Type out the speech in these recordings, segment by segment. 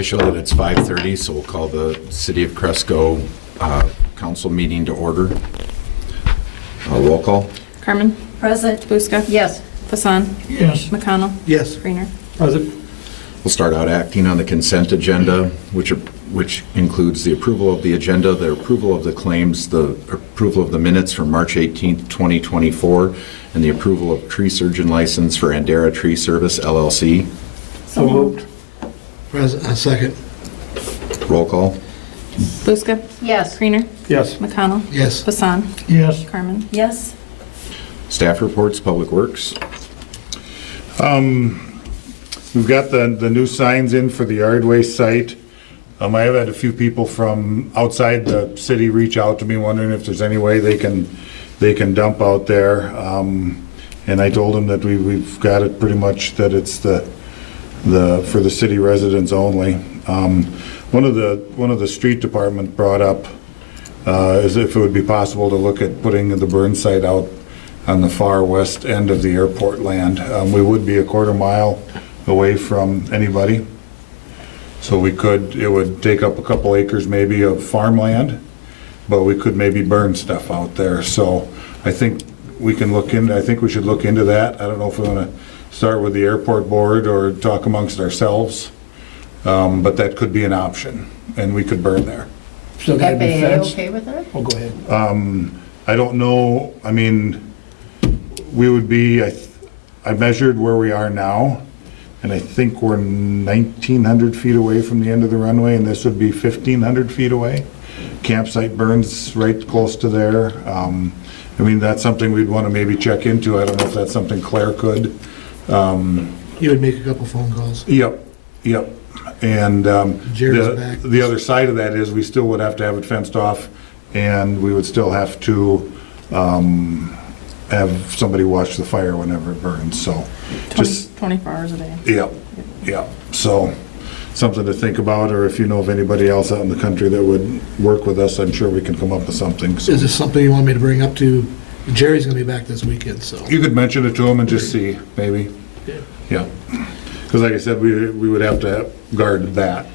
I show that it's 5:30, so we'll call the City of Cresco council meeting to order. Roll call. Carmen. Present. Buska. Yes. Hassan. Yes. McConnell. Yes. Greener. Present. We'll start out acting on the consent agenda, which includes the approval of the agenda, the approval of the claims, the approval of the minutes from March 18th, 2024, and the approval of tree surgeon license for Andera Tree Service, LLC. So moved. Present. Second. Roll call. Buska. Yes. Greener. Yes. McConnell. Yes. Hassan. Yes. Carmen. Yes. Staff reports, Public Works. We've got the new signs in for the yard waste site. I have had a few people from outside the city reach out to me wondering if there's any way they can dump out there. And I told them that we've got it pretty much that it's the for the city residents only. One of the street department brought up is if it would be possible to look at putting the burn site out on the far west end of the airport land. We would be a quarter mile away from anybody. So it would take up a couple acres maybe of farmland, but we could maybe burn stuff out there. So I think we should look into that. I don't know if we want to start with the airport board or talk amongst ourselves, but that could be an option, and we could burn there. Still got to be FAA fenced. okay with that? Oh, go ahead. I don't know, I mean, we would be, I measured where we are now, and I think we're 1,900 feet away from the end of the runway, and this would be 1,500 feet away. Campsite burns right close to there. I mean, that's something we'd want to maybe check into. I don't know if that's something Claire could. You would make a couple phone calls. Yep. And Jerry's back. the other side of that is we still would have to have it fenced off, and we would still have to have somebody watch the fire whenever it burns, so. 24 hours a day. Yep. So, something to think about, or if you know of anybody else out in the country that would work with us, I'm sure we can come up with something. So Is this something you want me to bring up to? Jerry's going to be back this weekend, so. you could mention it to him and just see, maybe. Yeah. Yeah. Because like I said, we would have to guard that.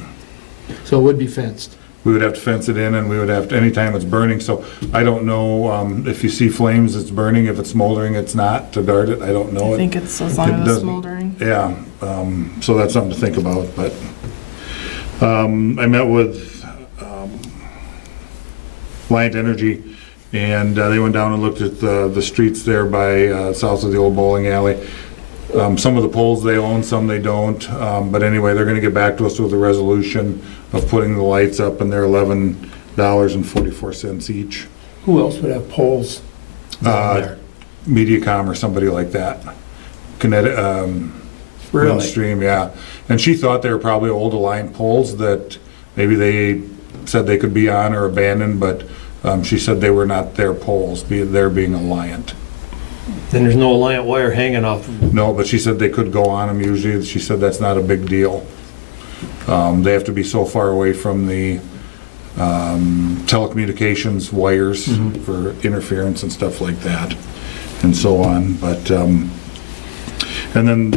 So it would be fenced. We would have to fence it in, and we would have to, anytime it's burning, so I don't know, if you see flames, it's burning, if it's smoldering, it's not, to guard it, I don't know. I think it's as long it as it's doesn't- smoldering. Yeah, so that's something to think about, but, I met with, Liant Energy, and they went down and looked at the streets there by, south of the old bowling alley. Some of the poles they own, some they don't, but anyway, they're gonna get back to us with a resolution of putting the lights up, and they're $11.44 each. Who else would have poles down there? MediaCom or somebody like that. Really? Windstream, yeah. And she thought they were probably old Alliant poles that maybe they said they could be on or abandoned, but she said they were not their poles, they're being Alliant. Then there's no Alliant wire hanging off. No, but she said they could go on them usually. She said that's not a big deal. They have to be so far away from the telecommunications wires for interference and stuff like that, and so on. But and then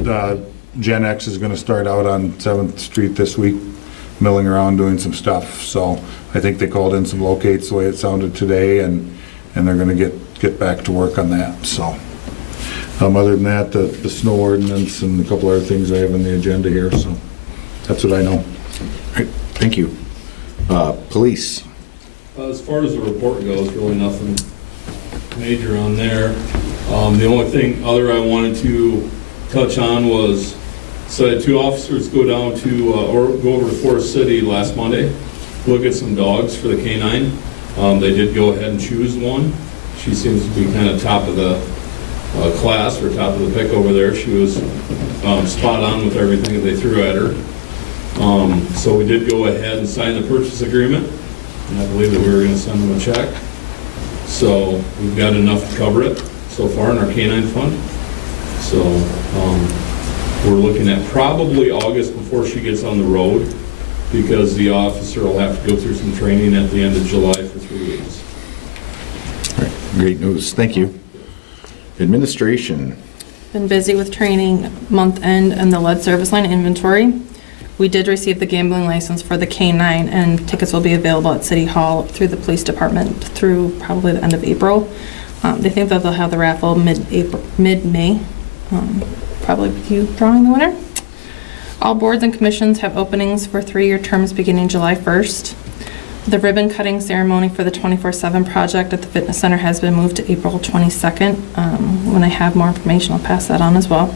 Gen X is going to start out on 7th Street this week, milling around doing some stuff. So I think they called in some locates the way it sounded today, and they're going to get back to work on that. So other than that, the snow ordinance and a couple other things I have on the agenda here. So that's what I know. All right, thank you. Police. As far as the report goes, really nothing major on there. The only thing other I wanted to touch on was, so I had 2 officers go down to, or go over to Forest City last Monday, look at some dogs for the canine. They did go ahead and choose one. She seems to be kind of top of the class, or top of the pick over there. She was spot on with everything that they threw at her. So we did go ahead and sign the purchase agreement, and I believe that we were going to send them a check. So we've got enough to cover it so far in our canine fund. So we're looking at probably August before she gets on the road, because the officer will have to go through some training at the end of July for 3 weeks. All right, great news, thank you. Administration. Been busy with training month end and the lead service line inventory. We did receive the gambling license for the K9, and tickets will be available at City Hall through the police department through probably the end of April. They think that they'll have the raffle mid-May, probably with you drawing the winner. All boards and commissions have openings for 3-year terms beginning July 1st. The ribbon cutting ceremony for the 24/7 project at the fitness center has been moved to April 22nd. When I have more information, I'll pass that on as well.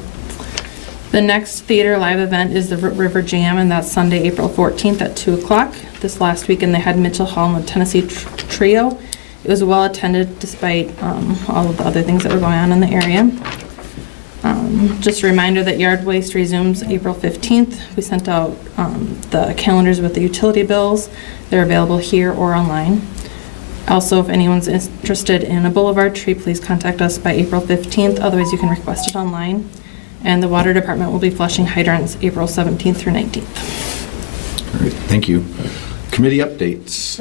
The next theater live event is the River Jam, and that's Sunday, April 14th at 2 o'clock. This last weekend, they had Mitchell Hall and the Tennessee Trio. It was well attended despite all of the other things that were going on in the area. Just a reminder that yard waste resumes April 15th. We sent out the calendars with the utility bills. They're available here or online. Also, if anyone's interested in a boulevard tree, please contact us by April 15th. Otherwise, you can request it online. And the water department will be flushing hydrants April 17th through 19th. All right, thank you. Committee updates.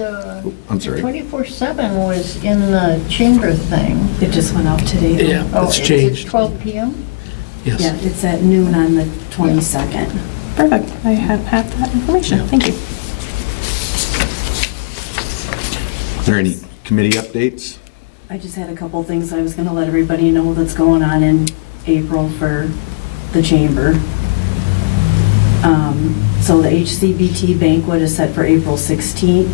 I'm sorry. 24/7 was in the chamber thing. It just went out today. though. Yeah, Oh, it's it's changed. 12 p.m.? Yeah, Yes. it's at noon on the 22nd. Perfect. I have that information. Thank you. Are there any committee updates? I just had a couple things I was gonna let everybody know that's going on in April for the chamber. So the HCBT banquet is set for April 16th.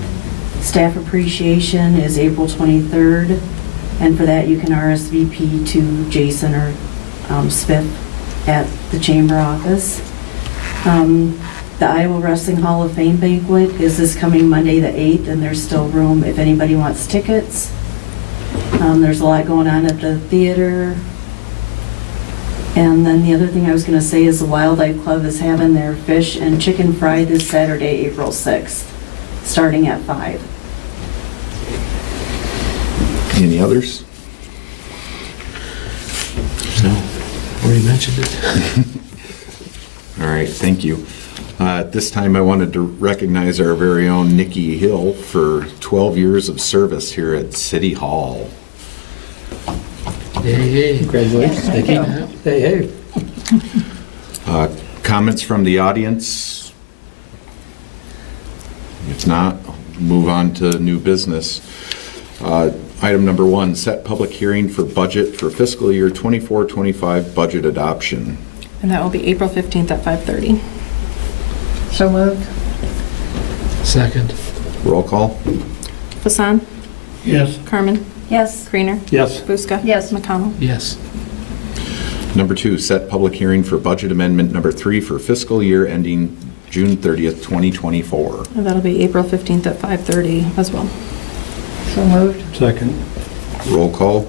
Staff appreciation is April 23rd. And for that, you can RSVP to Jason or Spiff at the chamber office. The Iowa Wrestling Hall of Fame banquet is this coming Monday, the 8th, and there's still room if anybody wants tickets. There's a lot going on at the theater. And then the other thing I was going to say is the Wildlife Club is having their fish and chicken fry this Saturday, April 6th, starting at 5. Any others? No, already mentioned it. All right, thank you. At this time, I wanted to recognize our very own Nikki Hill for 12 years of service here at City Hall. Hey. Congratulations, Thank Nikki. you. Hey. Comments from the audience? If not, move on to new business. Item number 1, set public hearing for budget for fiscal year 24-25 budget adoption. And that will be April 15th at 5:30. So moved? Second. Roll call? Hassan? Yes. Carmen? Yes. Creener? Yes. Buska? Yes. McConnell? Yes. Number 2, set public hearing for budget amendment number 3 for fiscal year ending June 30th, 2024. And that'll be April 15th at 5:30 as well. So moved? Second. Roll call?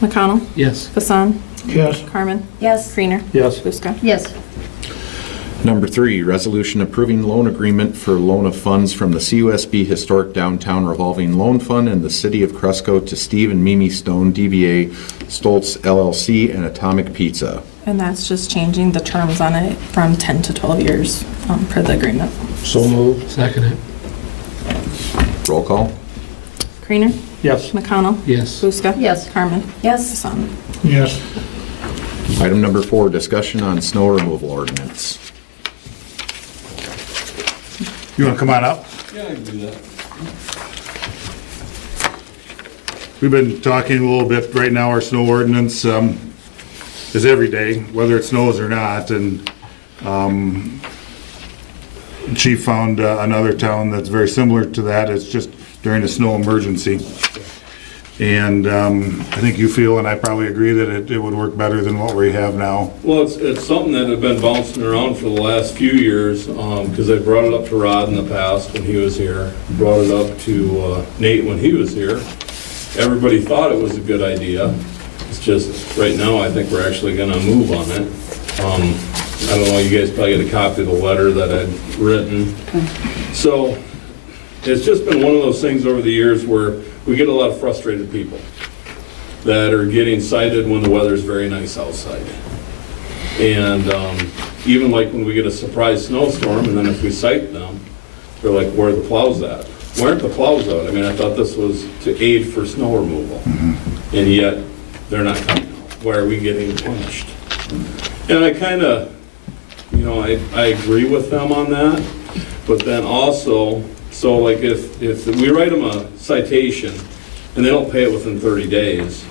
McConnell? Yes. Hassan? Yes. Carmen? Yes. Creener? Yes. Buska? Yes. Number 3, resolution approving loan agreement for loan of funds from the CUSB Historic Downtown Revolving Loan Fund and the City of Cresco to Steve and Mimi Stone, DBA Stoltz LLC and Atomic Pizza. And that's just changing the terms on it from 10 to 12 years per the agreement. So moved. Second it. Roll call? Creener? Yes. McConnell? Yes. Buska? Yes. Carmen? Yes. Hassan? Yes. Item number 4, discussion on snow removal ordinance. You want to come on up? Yeah, I can do that. We've been talking a little bit, right now our snow ordinance is every day, whether it snows or not, and Chief found another town that's very similar to that, it's just during a snow emergency. And I think you feel, and I probably agree, that it would work better than what we have now. Well, it's something that had been bouncing around for the last few years, because I brought it up to Rod in the past when he was here, brought it up to Nate when he was here. Everybody thought it was a good idea. It's just, right now, I think we're actually gonna move on it. I don't know, you guys probably get a copy of the letter that I'd written. So, it's just been one of those things over the years where we get a lot of frustrated people that are getting cited when the weather's very nice outside. And even like when we get a surprise snowstorm, and then if we cite them, they're like, where are the plows at? Why aren't the plows out? I mean, I thought this was to aid for snow removal. And yet, they're not coming out. Why are we getting punished? And I kind of you know, I agree with them on that, but then also, so like if we write them a citation and they don't pay it within 30 days,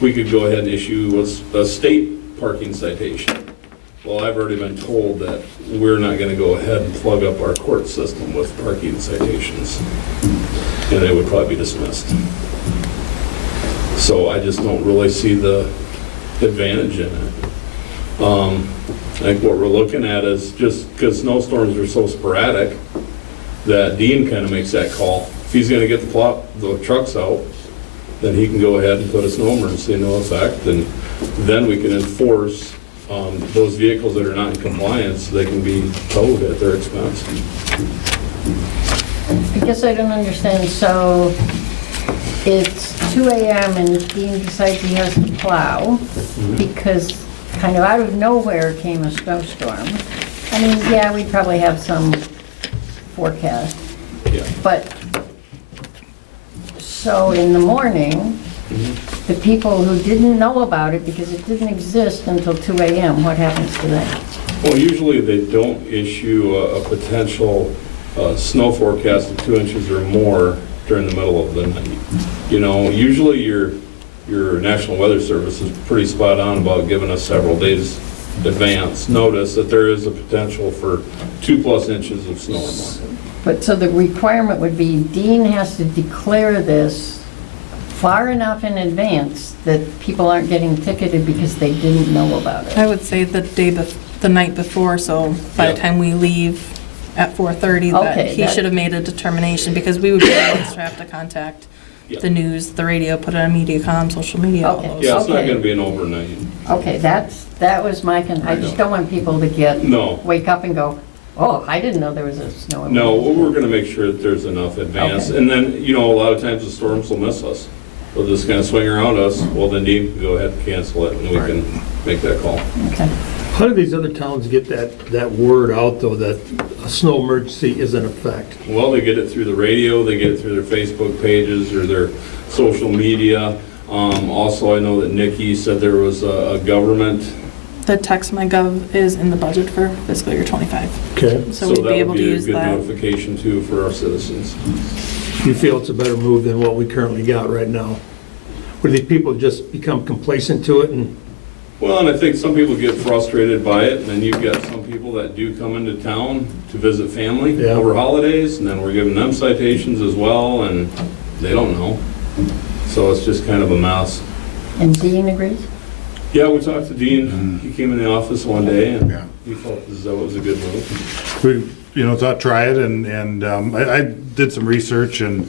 we could go ahead and issue a state parking citation. Well, I've already been told that we're not gonna go ahead and plug up our court system with parking citations, and they would probably be dismissed. So I just don't really see the advantage in it. I think what we're looking at is just because snowstorms are so sporadic, that Dean kind of makes that call. If he's gonna get the trucks out, then he can go ahead and put a snow emergency into effect, and then we can enforce those vehicles that are not in compliance, they can be towed at their expense. I guess I don't understand, so it's 2 AM and Dean decides he has to plow because kind of out of nowhere came a snowstorm. I mean, yeah, we'd probably have some forecast, Yeah. but, so in the morning, the people who didn't know about it because it didn't exist until 2 AM, what happens to them? Well, usually they don't issue a potential snow forecast of 2 inches or more during the middle of the night. You know, usually your National Weather Service is pretty spot on about giving us several days advance notice that there is a potential for 2+ inches of snow or more. But so the requirement would be Dean has to declare this far enough in advance that people aren't getting ticketed because they didn't know about it. I would say the night before, so by the Yeah. time we leave at 4:30, that Okay, he that- should have made a determination, because we would be the ones to have to contact Yeah. the news, the radio, put it on MediaCom, social media, all Okay. those. Yeah, it's not Okay. gonna be an overnight. Okay, that was my I just don't want people to No. wake up and go, oh, I didn't know there was a snow emergency. No, we're gonna make sure that there's enough advance, Okay. and then, you know, a lot of times the storms will miss us. They'll just kind of swing around us, well, then Dean can go ahead and cancel it, and we can make that call. Okay. How do these other towns get that word out, though, that a snow emergency is in effect? Well, they get it through the radio, they get it through their Facebook pages or their social media. Also, I know that Nikki said there was a government, The text my gov is in the budget for fiscal year '25, Okay. so we'd be able to use that would be a that. good notification too for our citizens. You feel it's a better move than what we currently got right now? Or do these people just become complacent to it and, Well, and I think some people get frustrated by it, and then you've got some people that do come into town to visit family Yeah. over holidays, and then we're giving them citations as well, and they don't know. So it's just kind of a mess. And Dean agrees? Yeah, we talked to Dean. He came in the office one day, and Yeah. he felt as though it was a good move. We, thought try it, and I did some research, and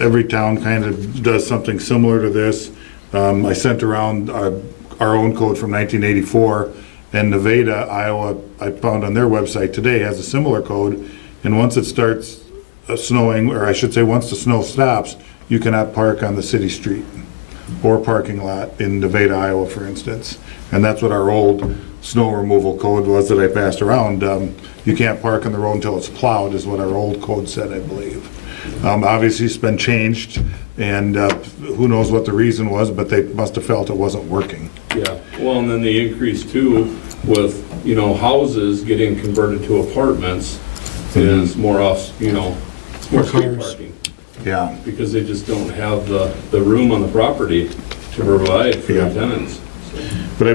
every town kind of does something similar to this. I sent around our own code from 1984, and Nevada, Iowa, I found on their website today, has a similar code, and once it starts snowing, or I should say, once the snow stops, you cannot park on the city street or parking lot in Nevada, Iowa, for instance. And that's what our old snow removal code was that I passed around. You can't park on the road until it's plowed, is what our old code said, I believe. Obviously, it's been changed, and who knows what the reason was, but they must have felt it wasn't working. Yeah, well, and then the increase too with, houses getting converted to apartments is more more street cars. parking. Yeah, Because they just don't have the room on the property to provide for their Yeah. tenants. but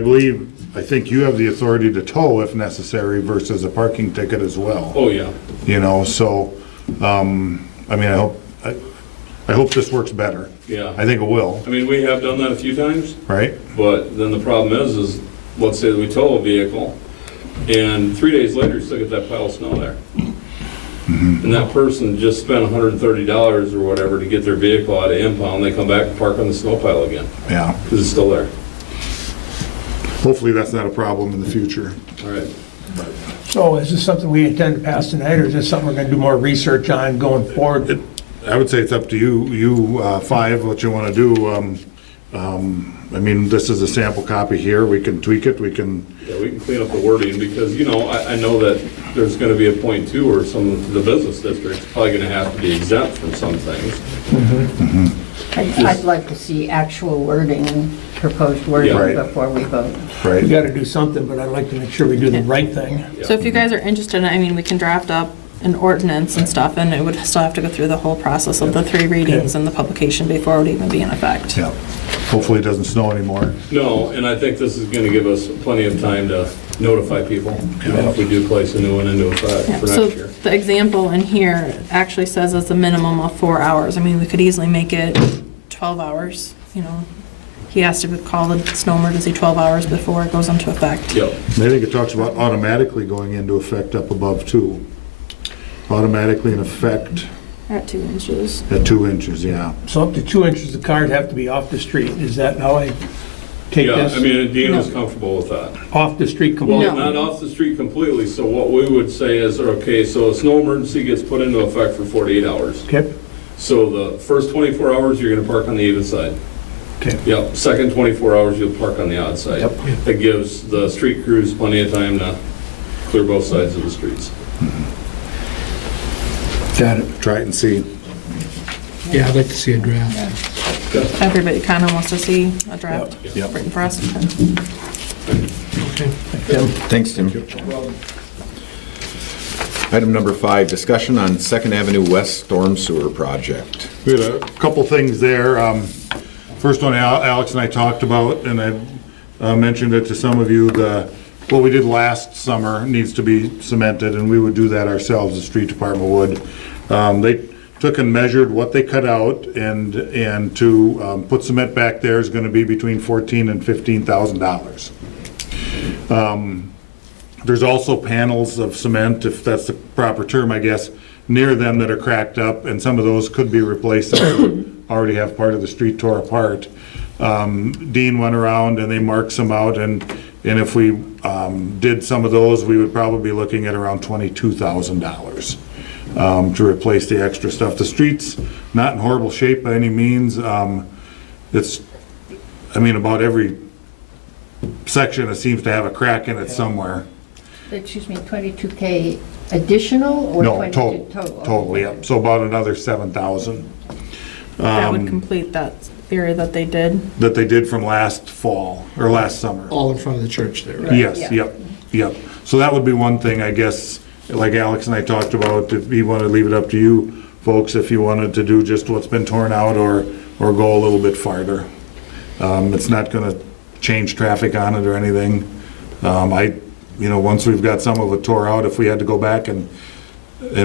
I think you have the authority to tow if necessary versus a parking ticket as well. Oh, yeah. So, I hope this works better. Yeah. I think it will, I mean, we have done that a few times, right? but then the problem is let's say that we tow a vehicle, and 3 days later, you still get that pile of snow there. And that person just spent $130 or whatever to get their vehicle out of impound, they come back and park on the snow pile again, Yeah. because it's still there. Hopefully, that's not a problem in the future. All right. So is this something we intend to pass tonight, or is this something we're going to do more research on going forward? I would say it's up to you five, what you want to do. This is a sample copy here. We can tweak it. We can, Yeah, we can clean up the wording, because, I know that there's gonna be a point too where some of the business district's probably gonna have to be exempt from some things. I'd like to see actual wording, proposed wording Yeah. Right. before we vote. We Right? gotta do something, but I'd like to make sure we do the right thing. So if you guys are interested, I mean, we can draft up an ordinance and stuff, and it would still have to go through the whole process of the 3 readings and the publication before it would even be in effect. Yeah. Hopefully it doesn't snow anymore. No, and I think this is gonna give us plenty of time to notify people, if we do place a new one into effect Yeah, for so next year. the example in here actually says it's a minimum of 4 hours. I mean, we could easily make it 12 hours, you know. He has to call the snow emergency 12 hours before it goes into effect. Yep. And I think it talks about automatically going into effect up above 2. Automatically in effect At 2 inches. at 2 inches, yeah. So up to 2 inches of cars have to be off the street. Is that how I take Yeah, this? I mean, Dean was No. comfortable with that. Off the street Well, completely? not off the street completely, so what we would say is, okay, so a snow emergency gets put into effect for 48 hours. Okay, So the first 24 hours, you're gonna park on the even side. okay. Yep, second 24 hours, you'll park on the odd side. Yep. That gives the street crews plenty of time to clear both sides of the streets. Got it. Try it and see. Yeah, I'd like to see a draft. Everybody kind of wants to see a draft Yep. written for us. Thanks, Tim. Item number 5, discussion on Second Avenue West Storm Sewer Project. We had a couple things there. First one, Alex and I talked about, and I mentioned it to some of you, what we did last summer needs to be cemented, and we would do that ourselves, the street department would. They took and measured what they cut out, and to put cement back there is gonna be between $14,000 and $15,000. There's also panels of cement, if that's the proper term, I guess, near them that are cracked up, and some of those could be replaced that already have part of the street tore apart. Dean went around and they marked some out, and if we did some of those, we would probably be looking at around $22,000 to replace the extra stuff. The street's not in horrible shape by any means. It's, I mean, about every section, it seems to have a crack in it somewhere. Excuse me, 22K additional or No, 22 total, totally, yep. So about another 7,000 That would complete that area that they did. that they did from last fall, or last summer. All in front of the church there, right? Yes, Yeah. yep. So that would be one thing, I guess, like Alex and I talked about, if you want to leave it up to you folks, if you wanted to do just what's been torn out or go a little bit farther. It's not going to change traffic on it or anything. Once we've got some of it tore out, if we had to go back and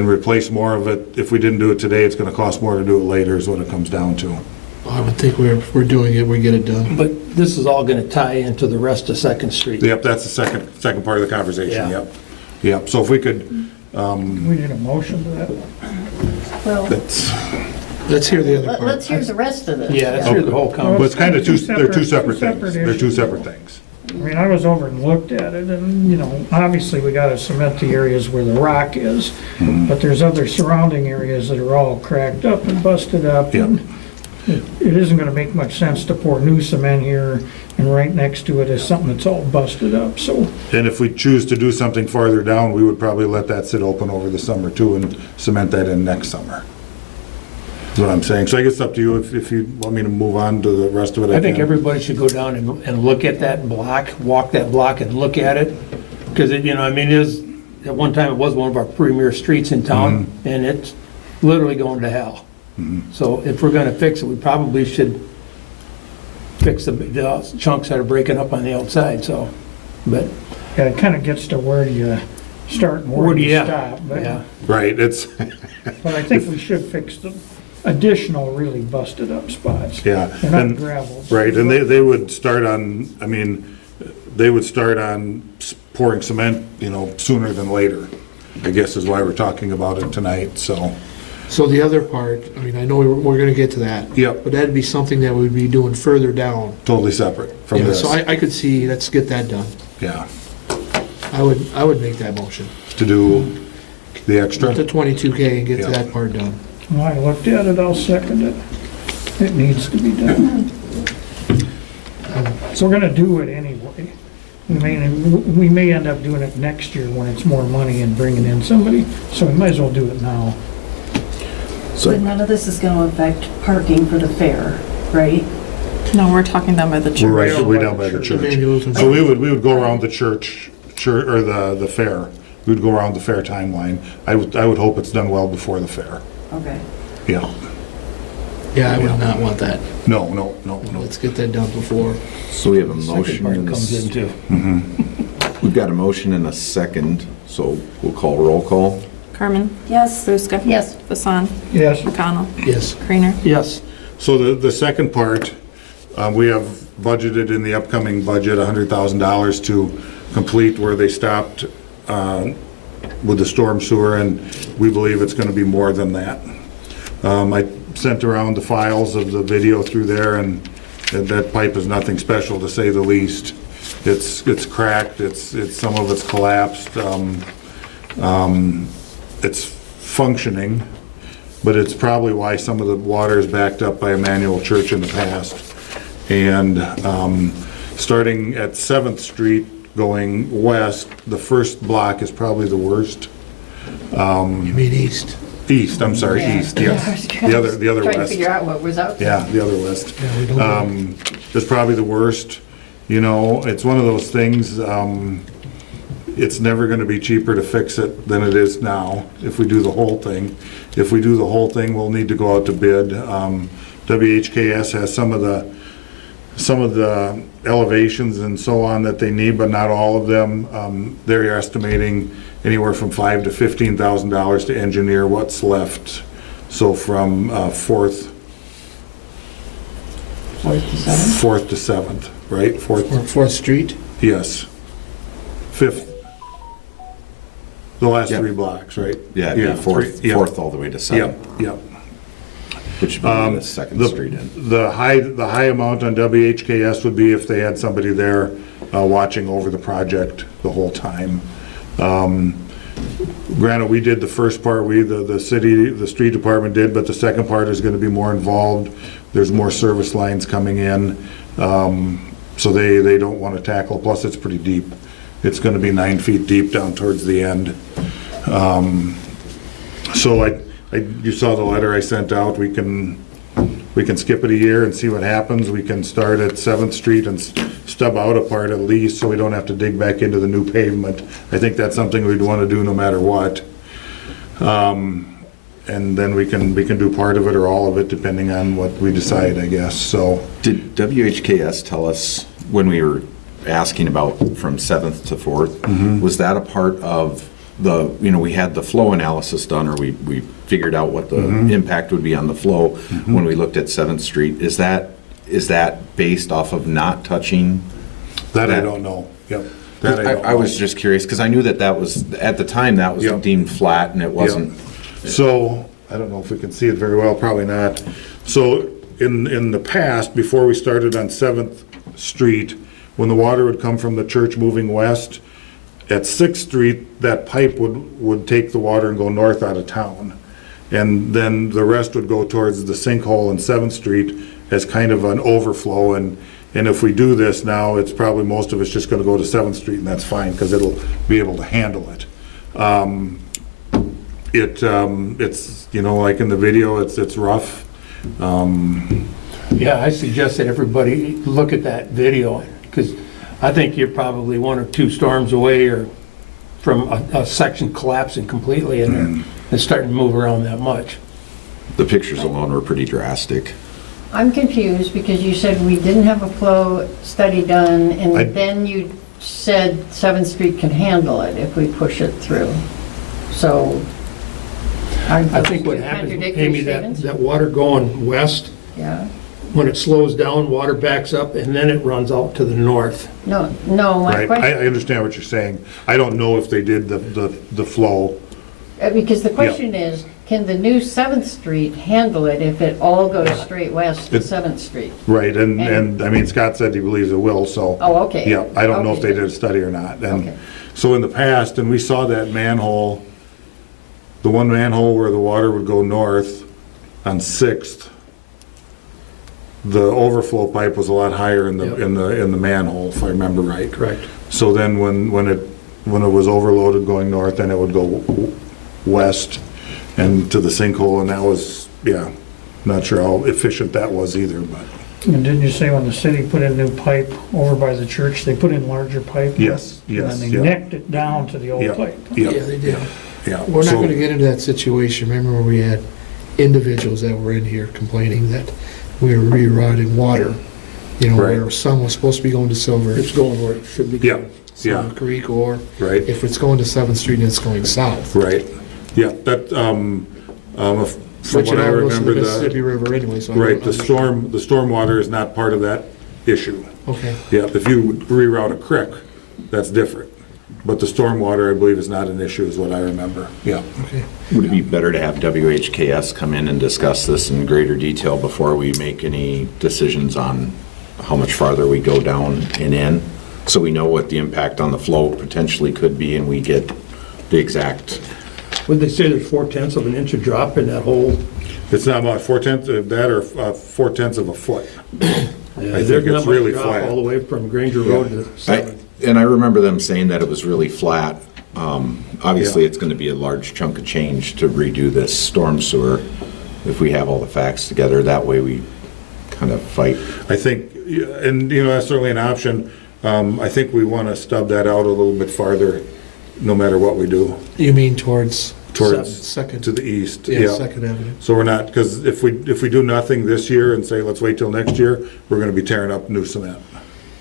replace more of it, if we didn't do it today, it's going to cost more to do it later is what it comes down to. I would think if we're doing it, we get it done. But this is all gonna tie into the rest of Second Street. Yep, that's the second part of the conversation, Yeah. yep. Yep, so if we could, We need a motion to that. Well, Let's hear the other part. let's hear the rest of this. Yeah, let's hear the whole but conversation. it's kind of they're two separate Two things. separate They're two issues. separate things. I mean, I was over and looked at it, and, obviously, we gotta cement the areas where the rock is, but there's other surrounding areas that are all cracked up and busted up. Yeah. and It isn't gonna make much sense to pour new cement here, and right next to it is something that's all busted up, so. And if we choose to do something farther down, we would probably let that sit open over the summer too and cement that in next summer. That's what I'm saying. So I guess it's up to you if you want me to move on to the rest of it. I think can. everybody should go down and look at that block, walk that block and look at it. Because it is, at one time, it was one of our premier streets in town, and it's literally going to hell. So if we're gonna fix it, we probably should fix the chunks that are breaking up on the outside, so, but, Yeah, it kinda gets to where do you start and where do you yeah, stop, yeah. Right, it's, but I think we should fix the additional really busted up spots. yeah. They're not And- gravel. Right, and they would start on, they would start on pouring cement, sooner than later, I guess is why we're talking about it tonight, so. So the other part, I know we're gonna get to that. Yep. But that'd be something that we'd be doing further down. Totally separate from Yeah, this. so I could see, let's get that done. Yeah, I would make that motion. to do the extra. Up to 22K and get to Yeah. that part done. When I looked at it, I'll second it. It needs to be done. So we're gonna do it anyway. We may end up doing it next year when it's more money and bringing in somebody, so we might as well do it now. So none of this is going to affect parking for the fair, right? No, we're talking down by the church. We're way down by the church. So we would go around the church, or the fair. We'd go around the fair timeline. I would hope it's done well before the fair. Okay. Yeah. Yeah, I would not want that. No. Let's get that done before. So we have a Second motion. part and a comes in s- too. We've got a motion and a second, so we'll call roll call. Carmen? Yes. Buska? Yes. Hassan? Yes. McConnell? Yes. Creener? Yes. So the second part, we have budgeted in the upcoming budget $100,000 to complete where they stopped with the storm sewer, and we believe it's going to be more than that. I sent around the files of the video through there, and that pipe is nothing special, to say the least. It's cracked, some of it's collapsed. It's functioning, but it's probably why some of the water is backed up by Emmanuel Church in the past. And starting at 7th Street going west, the first block is probably the worst. You mean east? East, I'm sorry, Yeah. east, yes. The other Trying to west. figure out what was out there. Yeah, the other west. Yeah, we don't. Is probably the worst. You know, it's one of those things, it's never gonna be cheaper to fix it than it is now, if we do the whole thing. If we do the whole thing, we'll need to go out to bid. WHKS has some of the elevations and so on that they need, but not all of them. They're estimating anywhere from $5,000 to $15,000 to engineer what's left. So from Fourth to Seventh, right? Fourth Street? Yes. Fifth. The last Yep. 3 blocks, right? Yeah, it'd be three- yeah. fourth all the way to Yep, seventh, yep. which would be the Second Street in. The high amount on WHKS would be if they had somebody there watching over the project the whole time. Granted, we did the first part, the street department did, but the second part is gonna be more involved. There's more service lines coming in, so they don't wanna tackle, plus it's pretty deep. It's gonna be 9 feet deep down towards the end. So you saw the letter I sent out. We can skip it a year and see what happens. We can start at 7th Street and stub out a part at least, so we don't have to dig back into the new pavement. I think that's something we'd want to do no matter what. And then we can do part of it or all of it, depending on what we decide, I guess, so. Did WHKS tell us when we were asking about from 7th to 4th, was that a part of we had the flow analysis done, or we figured out what the impact would be on the flow when we looked at 7th Street? Is that based off of not touching? That I don't know, yep. That I don't I was know. just curious, because I knew that was, at the time, that was Yep. deemed flat, and it wasn't. So, I don't know if we can see it very well, probably not. So, in the past, before we started on 7th Street, when the water would come from the church moving west, at 6th Street, that pipe would take the water and go north out of town. And then the rest would go towards the sinkhole in 7th Street as kind of an overflow. And if we do this now, it's probably most of it's just gonna go to 7th Street, and that's fine, because it'll be able to handle it. It's, like in the video, it's rough. Yeah, I suggest that everybody look at that video, because I think you're probably 1 or 2 storms away or from a section collapsing completely and it's starting to move around that much. The pictures alone were pretty drastic. I'm confused because you said we didn't have a flow study done, I- and then you said 7th Street can handle it if we push it through. So, aren't I those think what two happens, contradictory Amy, statements? that water going west, Yeah. when it slows down, water backs up and then it runs out to the north. No, my Right, question, I understand what you're saying. I don't know if they did the flow. because the question is, can the new 7th Street handle it if it all goes straight west to 7th Street? Right, and I mean, Scott said he believes it will, so. Oh, okay. Yeah, I don't know if Okay. they did a study or not. Okay. And so in the past, and we saw that manhole, the one manhole where the water would go north on 6th, the overflow pipe was a lot higher in the, Yep. in the manhole, if I remember right. Correct. So then when it was overloaded going north, then it would go west and to the sinkhole, and that was yeah, not sure how efficient that was either, but, And didn't you say when the city put in new pipe over by the church, they put in larger pipe? yes, yes, And they yeah, necked it down to the old Yeah. pipe. Yeah, yeah, they did. yeah. We're not So- gonna get into that situation. Remember where we had individuals that were in here complaining that we were rerouting water, you know, Right. where some was supposed to be going to Silver, It's going where it should be. Yeah, going. yeah, Silver Creek, or right. if it's going to 7th Street and it's going south. Right, yeah, that, from Which what it I all goes to remember, the Mississippi the, River anyway, so. I right, don't the stormwater is not part of that issue. Okay, Yeah, if you reroute a creek, that's different. But the stormwater, I believe, is not an issue, is what I remember, yeah. okay. Would it be better to have WHKS come in and discuss this in greater detail before we make any decisions on how much farther we go down and in? So we know what the impact on the flow potentially could be and we get the exact, Would they say there's 4/10 of an inch of drop in that whole? It's not about 4/10 of that or 4/10 of a foot. There's think not it's much really drop flat. all the way from Granger Road to 7th. and I remember them saying that it was really flat. Obviously, Yeah. it's gonna be a large chunk of change to redo this storm sewer if we have all the facts together. That way we kind of fight. I think, yeah, and, you know, that's certainly an option. I think we want to stub that out a little bit farther, no matter what we do, You mean towards towards, Second, to the east. yeah, Second Avenue? So we're not, because if we do nothing this year and say, let's wait till next year, we're going to be tearing up new cement.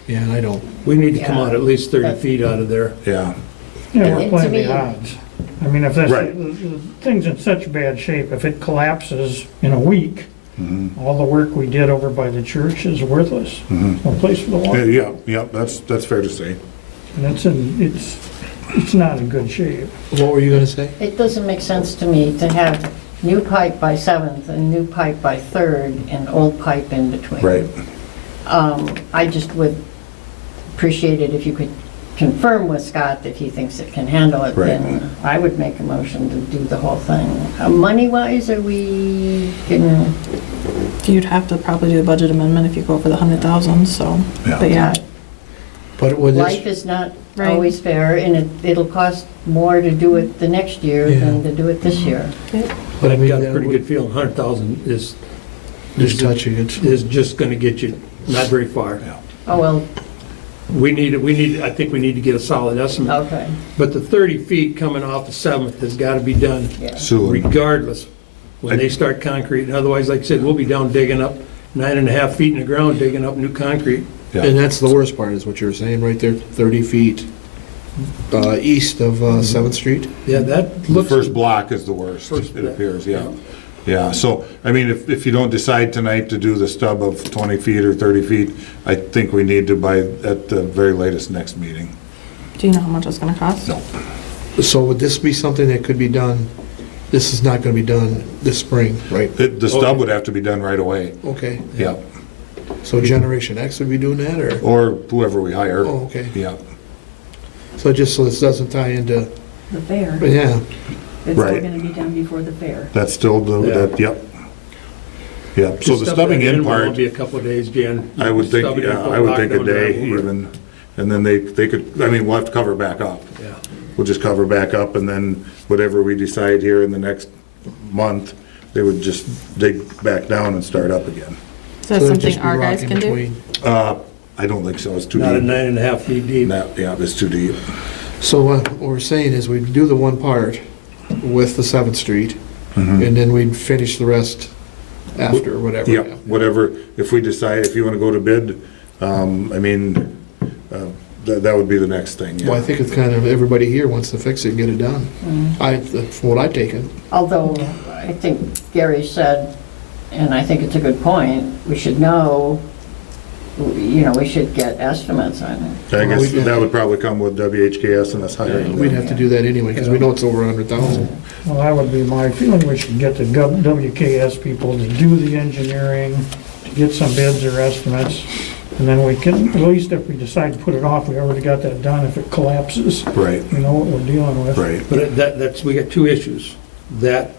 Yeah, and I don't, We need to come Yeah. out at least 30 That- feet out of there. Yeah, Yeah, And we're to playing me- the odds. I mean, if that's, Right. the thing's in such bad shape, if it collapses in a week, Mm-hmm. all the work we did over by the church is worthless. No place for the yeah, water. yeah, that's fair to say. And it's not in good shape. what were you gonna say? It doesn't make sense to me to have new pipe by 7th and new pipe by 3rd and old pipe in between. Right. I just would appreciate it if you could confirm with Scott that he thinks it can handle it. Right. Then I would make a motion to do the whole thing. Money-wise, are we gonna, You'd have to probably do a budget amendment if you go for the 100,000, so, Yeah. but yeah. But with life this, is not Right. always fair, and it'll cost more to do it the next year than to do it this year. but I I've mean, got a that pretty would- good feeling 100,000 is just touching it. just gonna get you not very far. Oh, well, I think we need to get a solid estimate. okay, But the 30 feet coming off the 7th has got to be done yeah. Soon. regardless when they start concrete. Otherwise, like I said, we'll be down digging up 9.5 feet in the ground, digging up new concrete. Yeah. And that's the worst part, is what you were saying, right there, 30 feet east of 7th Street? Yeah, that The looks. first block is the worst, First it block, appears, yeah. Yeah, so, I mean, if you don't decide tonight to do the stub of 20 feet or 30 feet, I think we need to by, at the very latest, next meeting. Do you know how much it's gonna cost? No. So would this be something that could be done, this is not gonna be done this spring, right? The stub would have to be done right away, Okay, yeah, so Generation X would be doing that, or? or whoever we hire, Oh, okay. yeah. So just so this doesn't tie into, The fair, but yeah, it's still Right. gonna be done before the fair. That's still the, Yeah. that, yep. Yep, so the Stuff stubbing that in will part, be a couple of days, Jan. I would think, Stubbing in, yeah, put I would rock think a down, day drive over it. even, and then they could, I mean, we'll have to cover back up. Yeah. We'll just cover back up, and then whatever we decide here in the next month, they would just dig back down and start up again. Is that so there'd something just be our rock guys in can do? between. I don't think so, it's too Not a deep. 9.5 feet deep. Yeah, it's too deep. So what we're saying is we'd do the one part with the 7th Street, and then we'd finish the rest after, whatever. Yeah, whatever, if we decide, if you want to go to bid, I mean, that would be the next thing, Well, I yeah. think it's kind of, everybody here wants to fix it and get it done. From what I've taken. Although, I think Gary said, and I think it's a good point, we should know, we should get estimates on it. I guess Well, that would probably come with WHKS and us hiring We'd them. have to do that anyway, because we know it's over 100,000. Well, that would be my feeling, we should get the WKS people to do the engineering, to get some bids or estimates, and then we can, at least if we decide to put it off, we already got that done. If it collapses, Right, we know what we're dealing with. right. But that's, we got two issues. That,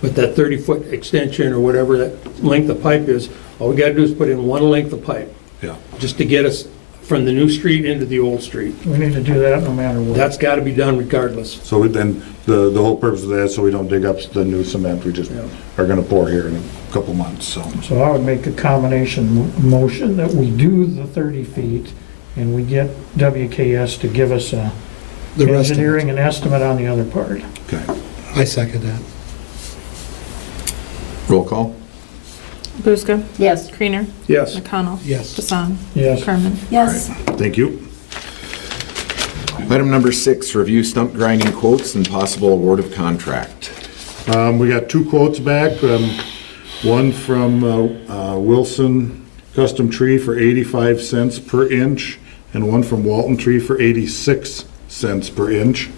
but that 30-foot extension or whatever that length of pipe is, all we gotta do is put in one length of pipe, Yeah, just to get us from the new street into the old street. We need to do that no matter what. That's gotta be done regardless. So then, the whole purpose of that, is so we don't dig up the new cement, we just Yeah. are gonna pour here in a couple months, so. So I would make a combination motion that we do the 30 feet and we get WKS to give us a The rest of engineering it. and estimate on the other part. Okay. I second that. Roll call? Buska. Yes, Creener. Yes. McConnell. Yes. Hassan. Yes. Carmen. Yes. Thank you. Item number 6, review stump grinding quotes and possible award of contract. We got 2 quotes back, one from Wilson Custom Tree for 85 cents per inch, and one from Walton Tree for 86 cents per inch.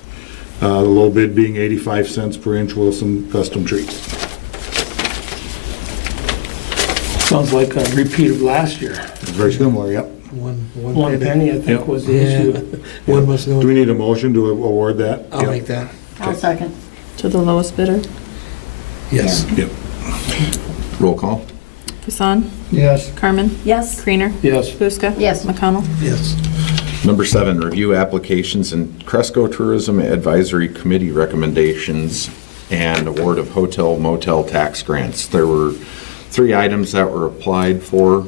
The low bid being 85 cents per inch Wilson Custom Tree. Sounds like a repeat of last year. It's very similar, yep. One penny, I think, was the Yeah, issue. one must know. Do we need a motion to award that? I'll Yep. make that. I'll second. To the lowest bidder. Yes. Yep. Roll call? Hassan. Yes. Carmen. Yes. Creener. Yes. Buska. Yes. McConnell. Yes. Number 7, review applications and Cresco Tourism Advisory Committee recommendations and award of hotel motel tax grants. There were 3 items that were applied for.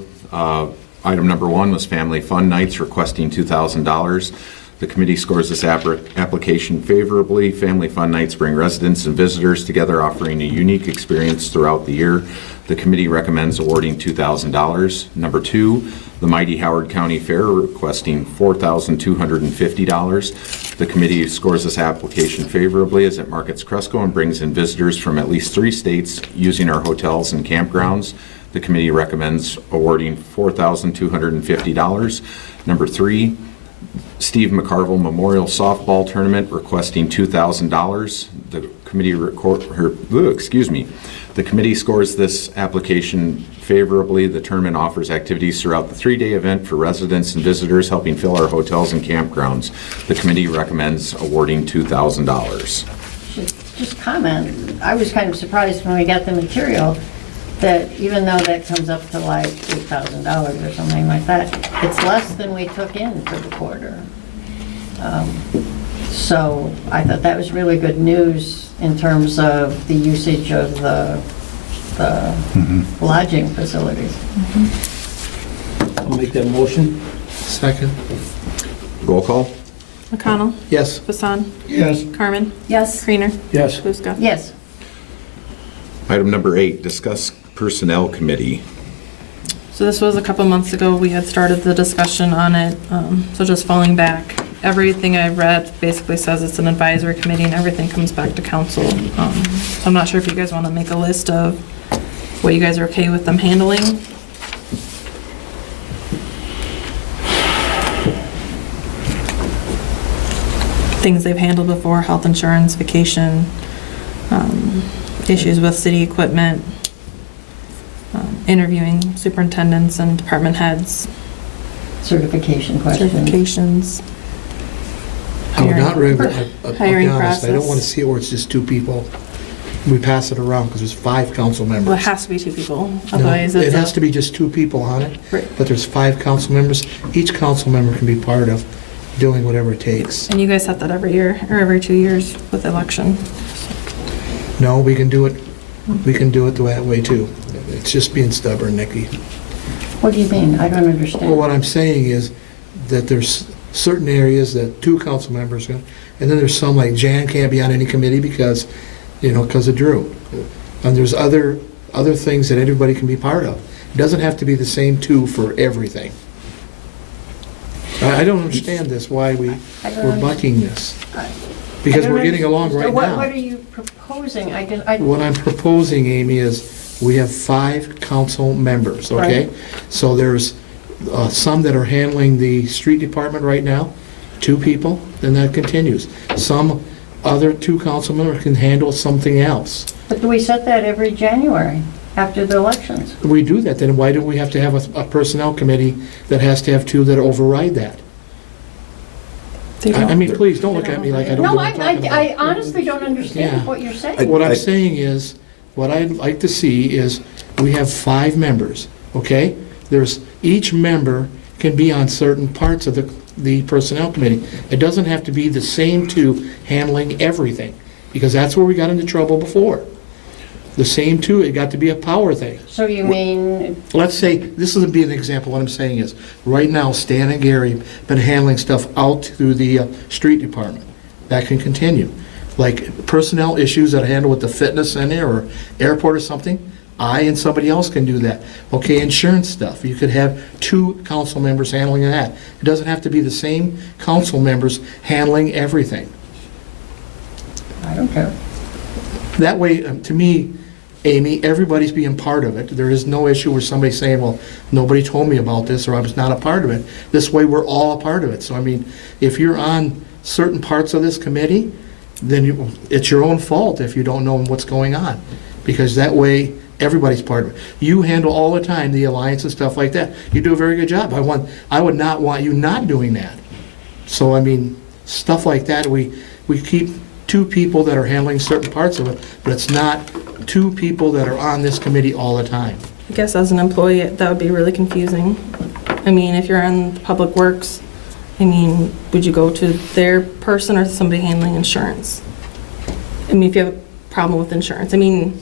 Item number 1 was Family Fun Nights requesting $2,000. The committee scores this application favorably. Family Fun Nights bring residents and visitors together, offering a unique experience throughout the year. The committee recommends awarding $2,000. Number 2, the Mighty Howard County Fair requesting $4,250. The committee scores this application favorably as it markets Cresco and brings in visitors from at least 3 states using our hotels and campgrounds. The committee recommends awarding $4,250. Number 3, Steve McCarville Memorial Softball Tournament requesting $2,000. The committee The committee scores this application favorably. The tournament offers activities throughout the 3-day event for residents and visitors, helping fill our hotels and campgrounds. The committee recommends awarding $2,000. Should just comment, I was kind of surprised when we got the material that even though that comes up to like $8,000 or something like that, it's less than we took in for the quarter. So I thought that was really good news in terms of the usage of the lodging facilities. I'll make that motion. Second. Roll call? McConnell. Yes. Hassan. Yes. Carmen. Yes. Creener. Yes. Buska. Yes, Item number 8, discuss personnel committee. So this was a couple months ago, we had started the discussion on it, so just falling back. Everything I read basically says it's an advisory committee and everything comes back to council. So I'm not sure if you guys want to make a list of what you guys are okay with them handling. Things they've handled before, health insurance, vacation, issues with city equipment, interviewing superintendents and department heads, certification questions. certifications. I would not, hiring- I'll be hiring honest, I don't process. want to see it where it's just 2 people. We pass it around because there's 5 council members. Well, it has to be 2 people, No, otherwise it it's has a... to be just 2 people on it, Right. but there's 5 council members. Each council member can be part of doing whatever it takes. And you guys set that every year, or every 2 years with election. No, we can do it that way too. It's just being stubborn, Nikki. What do you mean? I don't Well, understand. what I'm saying is that there's certain areas that 2 council members, and then there's some like Jan can't be on any committee because of Drew. And there's other things that everybody can be part of. It doesn't have to be the same 2 for everything. I don't understand this, why we're bucking this. Because we're getting along right What now. are you proposing? What I'm proposing, Amy, is we have 5 council members, okay? Right. So there's some that are handling the street department right now, 2 people, then that continues. Some other 2 council members can handle something else. But do we set that every January after the elections? If we do that, then why do we have to have a personnel committee that has to have 2 that override that? They I don't- mean, please, don't look at me like I don't know No, what I'm talking about. I honestly don't understand Yeah. what you're saying. What I'm saying is, what I'd like to see is, we have 5 members, okay? Each member can be on certain parts of the personnel committee. It doesn't have to be the same two handling everything, because that's where we got into trouble before. The same two, it got to be a power thing. So you mean, Let's say, this is be an example, what I'm saying is, right now, Stan and Gary been handling stuff out through the street department. That can continue. Like personnel issues that I handle with the fitness center or airport or something, I and somebody else can do that. Okay, insurance stuff, you could have two council members handling that. It doesn't have to be the same council members handling everything. I don't care. That way, to me, Amy, everybody's being part of it. There is no issue where somebody's saying, well, nobody told me about this, or I was not a part of it. This way, we're all a part of it. So, I mean, if you're on certain parts of this committee, then it's your own fault if you don't know what's going on. Because that way, everybody's part of it. You handle all the time the alliance and stuff like that. You do a very good job. I would not want you not doing that. So, I mean, stuff like that, we keep two people that are handling certain parts of it, but it's not two people that are on this committee all the time. I guess as an employee, that would be really confusing. I mean, if you're on Public Works, I mean, would you go to their person or somebody handling insurance? I mean, if you have a problem with insurance, I mean,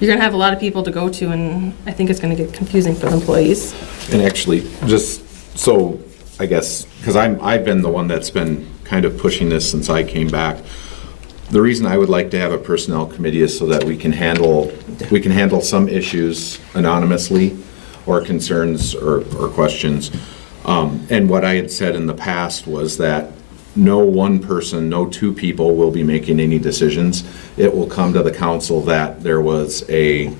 you're gonna have a lot of people to go to, and I think it's gonna get confusing for the employees. And actually, just so, I guess, because I've been the one that's been kind of pushing this since I came back. The reason I would like to have a personnel committee is so that we can handle some issues anonymously, or concerns or questions. And what I had said in the past was that no one person, no two people will be making any decisions. It will come to the council that there was a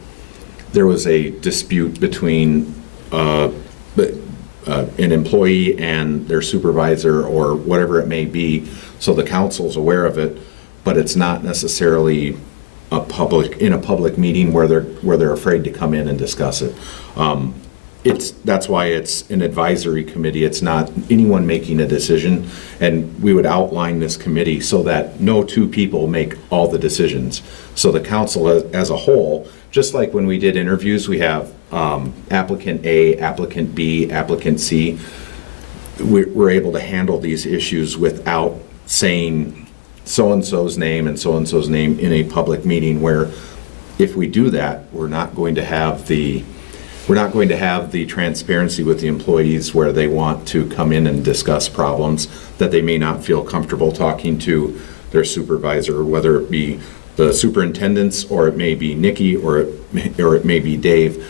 dispute between an employee and their supervisor, or whatever it may be, so the council's aware of it, but it's not necessarily in a public meeting where they're afraid to come in and discuss it. That's why it's an advisory committee. It's not anyone making a decision, and we would outline this committee so that no two people make all the decisions. So the council as a whole, just like when we did interviews, we have applicant A, applicant B, applicant C. We're able to handle these issues without saying so-and-so's name and so-and-so's name in a public meeting, where if we do that, we're not going to have the transparency with the employees where they want to come in and discuss problems that they may not feel comfortable talking to their supervisor, whether it be the superintendents, or it may be Nikki, or it may be Dave.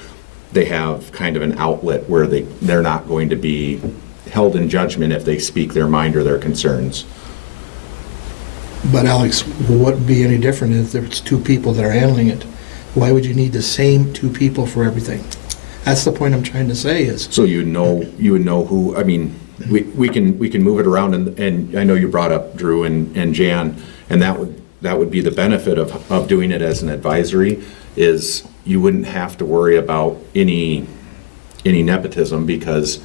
They have kind of an outlet where they're not going to be held in judgment if they speak their mind or their concerns. But Alex, what would be any different if there's two people that are handling it? Why would you need the same two people for everything? That's the point I'm trying to say is. So you would know who, I mean, we can move it around, and I know you brought up Drew and Jan, and that would be the benefit of doing it as an advisory, is you wouldn't have to worry about any nepotism, because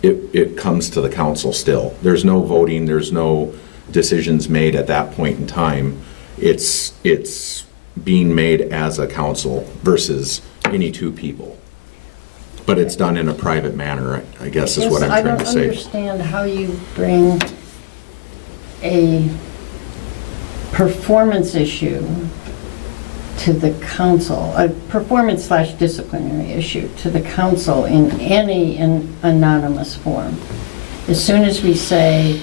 it comes to the council still. There's no voting, there's no decisions made at that point in time. It's being made as a council versus any two people. But it's done in a private manner, I guess is what I'm trying to say. I don't understand how you bring a performance issue to the council, a performance/disciplinary issue to the council in any anonymous form. As soon as we say,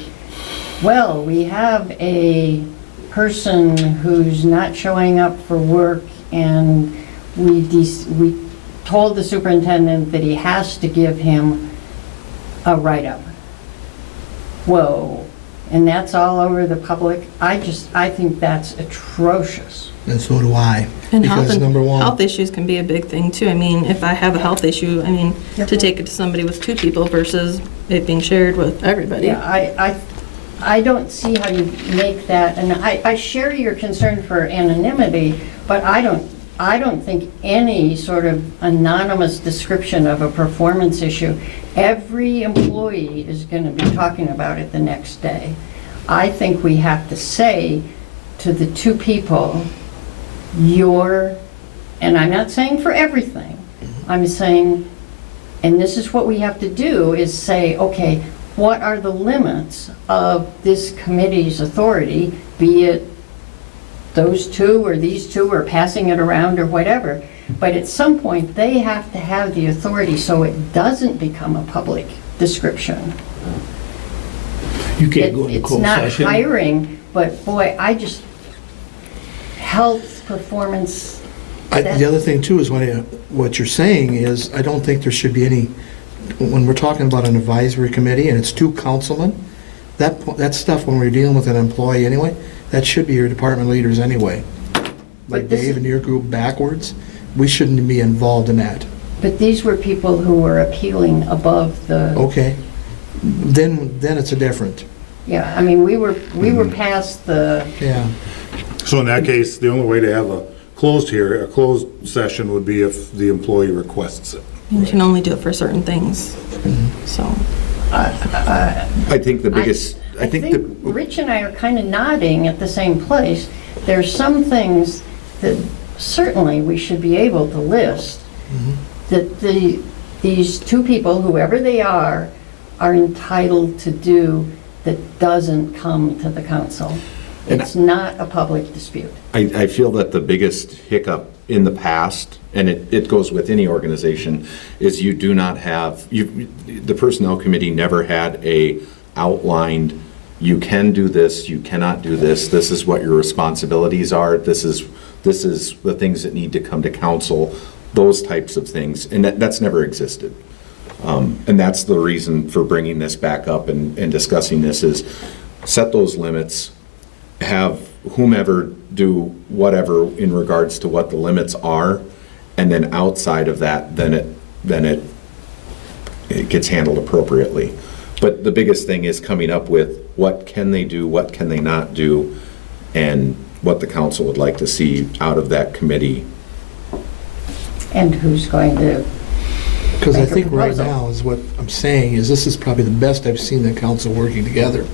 well, we have a person who's not showing up for work, and we told the superintendent that he has to give him a write-up. Whoa, and that's all over the public. I think that's atrocious. And so do I. And Because number one, health issues can be a big thing too. I mean, if I have a health issue, I mean, to take it to somebody with two people versus it being shared with everybody. Yeah, I don't see how you make that, and I share your concern for anonymity, but I don't think any sort of anonymous description of a performance issue, every employee is going to be talking about it the next day. I think we have to say to the two people, and I'm not saying for everything, I'm saying And this is what we have to do, is say, okay, what are the limits of this committee's authority, be it those two or these two or passing it around or whatever. But at some point, they have to have the authority so it doesn't become a public description. You can't go into It's closed not session. hiring, but boy, health, performance, The other thing too is what you're saying is, I don't think there should be any, when we're talking about an advisory committee and it's 2 councilmen, that stuff, when we're dealing with an employee anyway, that should be your department leaders anyway. Like But this Dave is- and your group backwards, we shouldn't be involved in that. but these were people who were appealing above the, Okay, then it's a different, yeah, I mean, we were past the, yeah. So in that case, the only way to have a closed session would be if the employee requests it. You can only do it for certain things, so. I think the biggest, I think Rich and I are kind of nodding at the same place. There's some things that certainly we should be able to list, that these 2 people, whoever they are entitled to do that doesn't come to the council. And It's not a public dispute. I feel that the biggest hiccup in the past, and it goes with any organization, is you do not have, the Personnel Committee never had a outlined, you can do this, you cannot do this, this is what your responsibilities are, this is the things that need to come to council, those types of things, and that's never existed. And that's the reason for bringing this back up and discussing this, is set those limits, have whomever do whatever in regards to what the limits are, and then outside of that, then it gets handled appropriately. But the biggest thing is coming up with what can they do, what can they not do, and what the council would like to see out of that committee. And who's going to, Because I Make a think right proposal. now is what I'm saying is, this is probably the best I've seen the council working together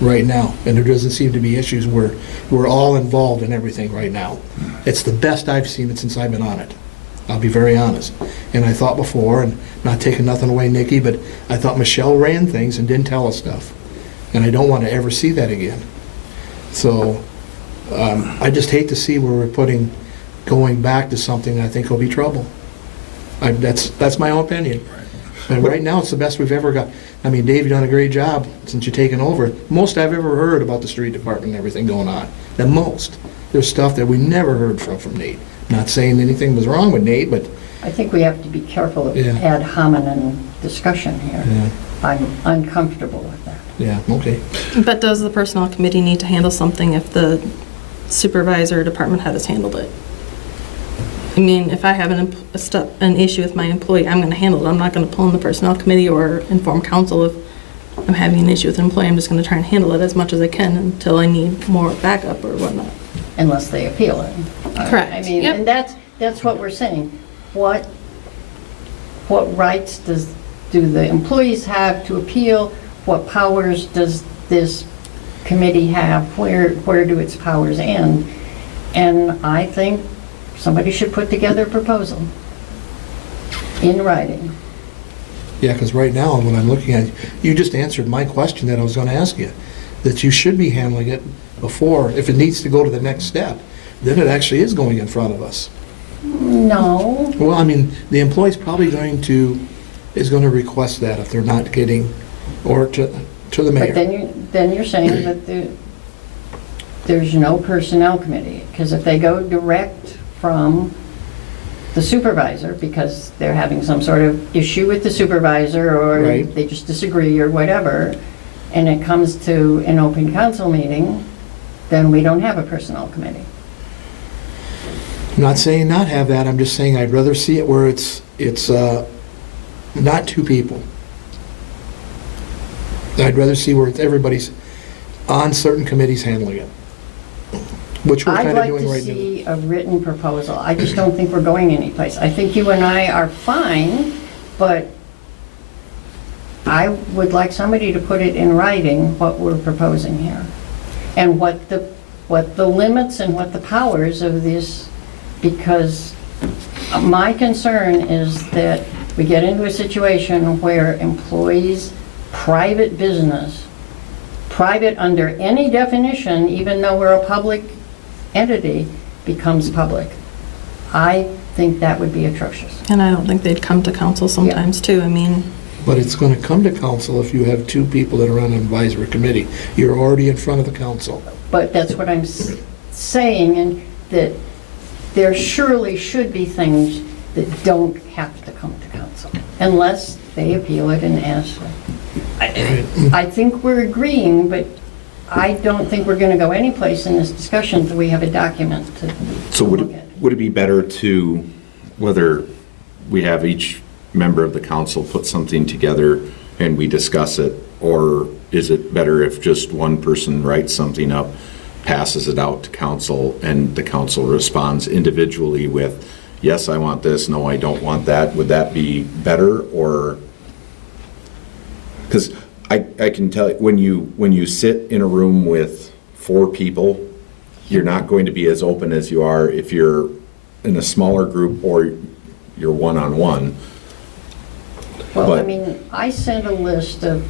right now. And there doesn't seem to be issues where we're all involved in everything right now. It's the best I've seen it since I've been on it. I'll be very honest. And I thought before, and not taking nothing away, Nikki, but I thought Michelle ran things and didn't tell us stuff. And I don't want to ever see that again. So I just hate to see where we're going back to something I think will be trouble. That's my own opinion. And right now, it's the best we've ever got. I mean, Dave, you've done a great job since you've taken over. Most I've ever heard about the street department and everything going on. The most. There's stuff that we never heard from Nate. Not saying anything was wrong with Nate, but I think we have to be careful of Yeah. ad hominem discussion here. yeah, I'm uncomfortable with that. yeah, okay. But does the Personnel Committee need to handle something if the supervisor or department head has handled it? I mean, if I have an issue with my employee, I'm going to handle it. I'm not going to pull in the Personnel Committee or inform council if I'm having an issue with an employee. I'm just going to try and handle it as much as I can until I need more backup or whatnot. Unless they appeal it. Correct. I mean, Yep. and that's what we're saying. What rights do the employees have to appeal? What powers does this committee have? Where do its powers end? And I think somebody should put together a proposal in writing. Yeah, because right now, when I'm looking at it, you just answered my question that I was going to ask you, that you should be handling it before, if it needs to go to the next step, then it actually is going in front of us. No, Well, I mean, the employee's probably is going to request that if they're not getting, or to the but mayor. then you're saying that there's no personnel committee, because if they go direct from the supervisor because they're having some sort of issue with the supervisor, or Right. they just disagree or whatever, and it comes to an open council meeting, then we don't have a personnel committee. I'm not saying not have that, I'm just saying I'd rather see it where it's not 2 people. I'd rather see where it's everybody's on certain committees handling it, which we're I'd kind of like doing to right now. see a written proposal. I just don't think we're going anyplace. I think you and I are fine, but I would like somebody to put it in writing what we're proposing here, and what the limits and what the powers of this, because my concern is that we get into a situation where employees' private business, private under any definition, even though we're a public entity, becomes public. I think that would be atrocious. And I don't think they'd come to council sometimes too. I mean, But it's going to come to council if you have two people that are on an advisory committee. You're already in front of the council. But that's what I'm saying, and that there surely should be things that don't have to come to council, unless they appeal it and ask. I think we're agreeing, but I don't think we're going to go anyplace in this discussion until we have a document to So look at. would it be better to, whether we have each member of the council put something together and we discuss it, or is it better if just one person writes something up, passes it out to council, and the council responds individually with, yes, I want this, no, I don't want that? Would that be better? Or, because I can tell you, when you sit in a room with 4 people, you're not going to be as open as you are if you're in a smaller group or you're one-on-one. Well, I But- mean, I sent a list of,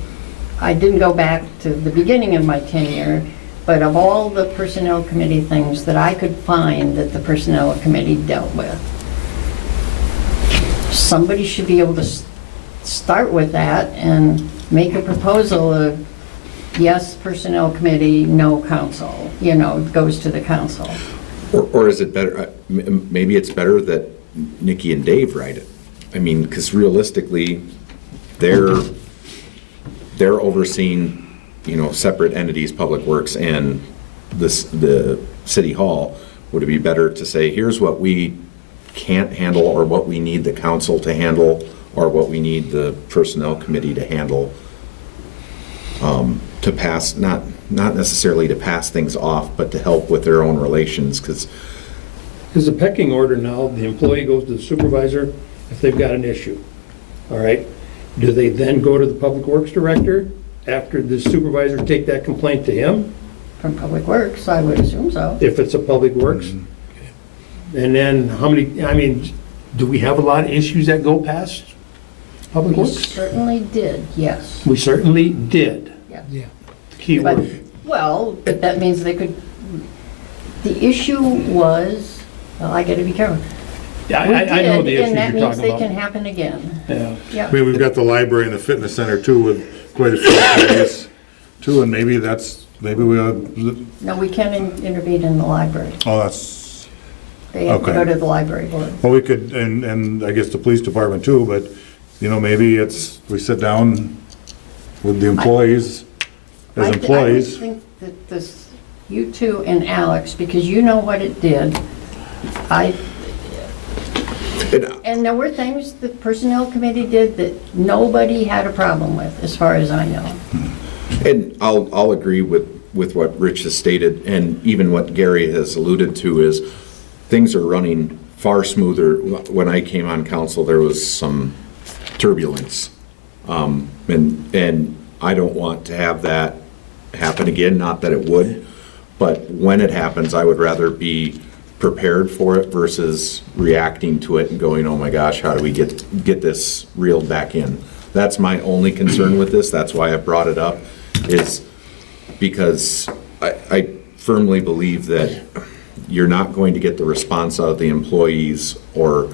I didn't go back to the beginning of my tenure, but of all the personnel committee things that I could find that the personnel committee dealt with. Somebody should be able to start with that and make a proposal of, yes, personnel committee, no council, goes to the council. Or is it better, maybe it's better that Nikki and Dave write it? I mean, because realistically, they're overseeing, separate entities, Public Works and the City Hall. Would it be better to say, here's what we can't handle, or what we need the council to handle, or what we need the Personnel Committee to handle, to pass, not necessarily to pass things off, but to help with their own relations, because There's a pecking order now, the employee goes to the supervisor if they've got an issue, all right? Do they then go to the Public Works Director after the supervisor take that complaint to him, From Public Works, I would assume so. if it's a Public Works? And then how many, do we have a lot of issues that go past Public We Works? certainly did, yes. We certainly did. Yeah. Key But, word. well, but that means they could, the issue was, well, I gotta be careful. Yeah, We I know did, the issues and that you're means talking they can about. happen again. Yeah. Yeah. I mean, we've got the library and the fitness center too, with quite a few employees too, and maybe we'll, No, we can intervene in the library. oh, that's, They have to Okay. go to the library board. well, we could, and I guess the police department too, but, maybe we sit down with the employees, as employees. I would think that this, you two and Alex, because you know what it did, and there were things the personnel committee did that nobody had a problem with, as far as I know. and I'll agree with what Rich has stated, and even what Gary has alluded to is things are running far smoother. When I came on council, there was some turbulence. And I don't want to have that happen again, not that it would, but when it happens, I would rather be prepared for it versus reacting to it and going, oh my gosh, how do we get this reeled back in? That's my only concern with this. That's why I brought it up, is because I firmly believe that you're not going to get the response out of the employees or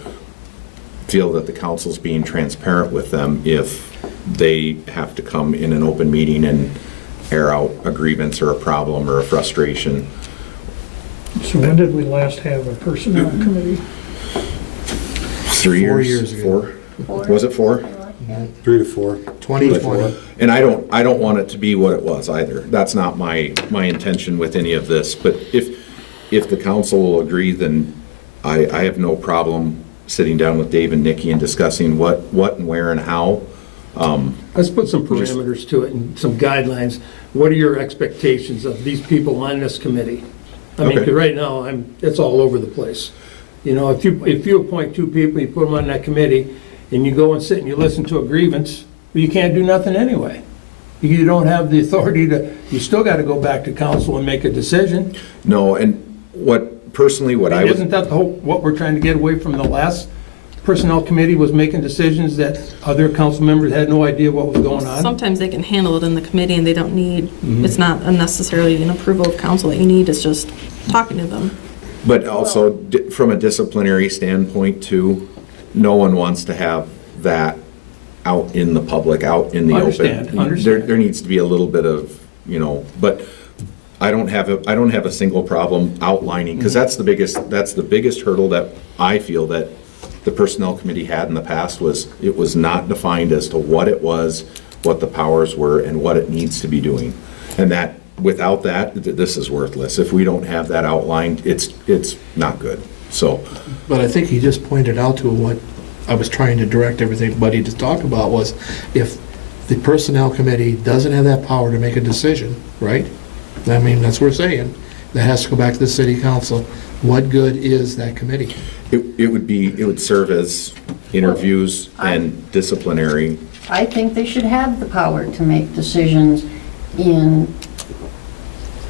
feel that the council's being transparent with them if they have to come in an open meeting and air out a grievance or a problem or a frustration. So when did we last have a personnel committee? 3 years? 4 years ago. 4? Was it 4? 3 to 4. 2020. And I don't want it to be what it was either. That's not my intention with any of this. But if the council will agree, then I have no problem sitting down with Dave and Nikki and discussing what and where and how. Let's put some parameters to it and some guidelines. What are your expectations of these people on this committee? I mean, Okay. 'cause right now, it's all over the place. If you appoint 2 people, you put them on that committee, and you go and sit and you listen to a grievance, well, you can't do nothing anyway. You don't have the authority you still got to go back to council and make a decision. No, and what I Isn't would, that what we're trying to get away from the last personnel committee was making decisions that other council members had no idea what was going on? Sometimes they can handle it in the committee and they don't need, it's not necessarily an approval of council that you need, it's just talking to them. But also, from a disciplinary standpoint too, no one wants to have that out in the public, out in the open. Understand. There needs to be a little bit of, but I don't have a single problem outlining, because that's the biggest hurdle that I feel that the personnel committee had in the past, was it was not defined as to what it was, what the powers were, and what it needs to be doing. And that, without that, this is worthless. If we don't have that outlined, it's not good, so. But I think he just pointed out to what I was trying to direct everybody to talk about was, if the personnel committee doesn't have that power to make a decision, right? I mean, that's what we're saying. That has to go back to the city council. What good is that committee? It would serve as interviews and disciplinary. I think they should have the power to make decisions in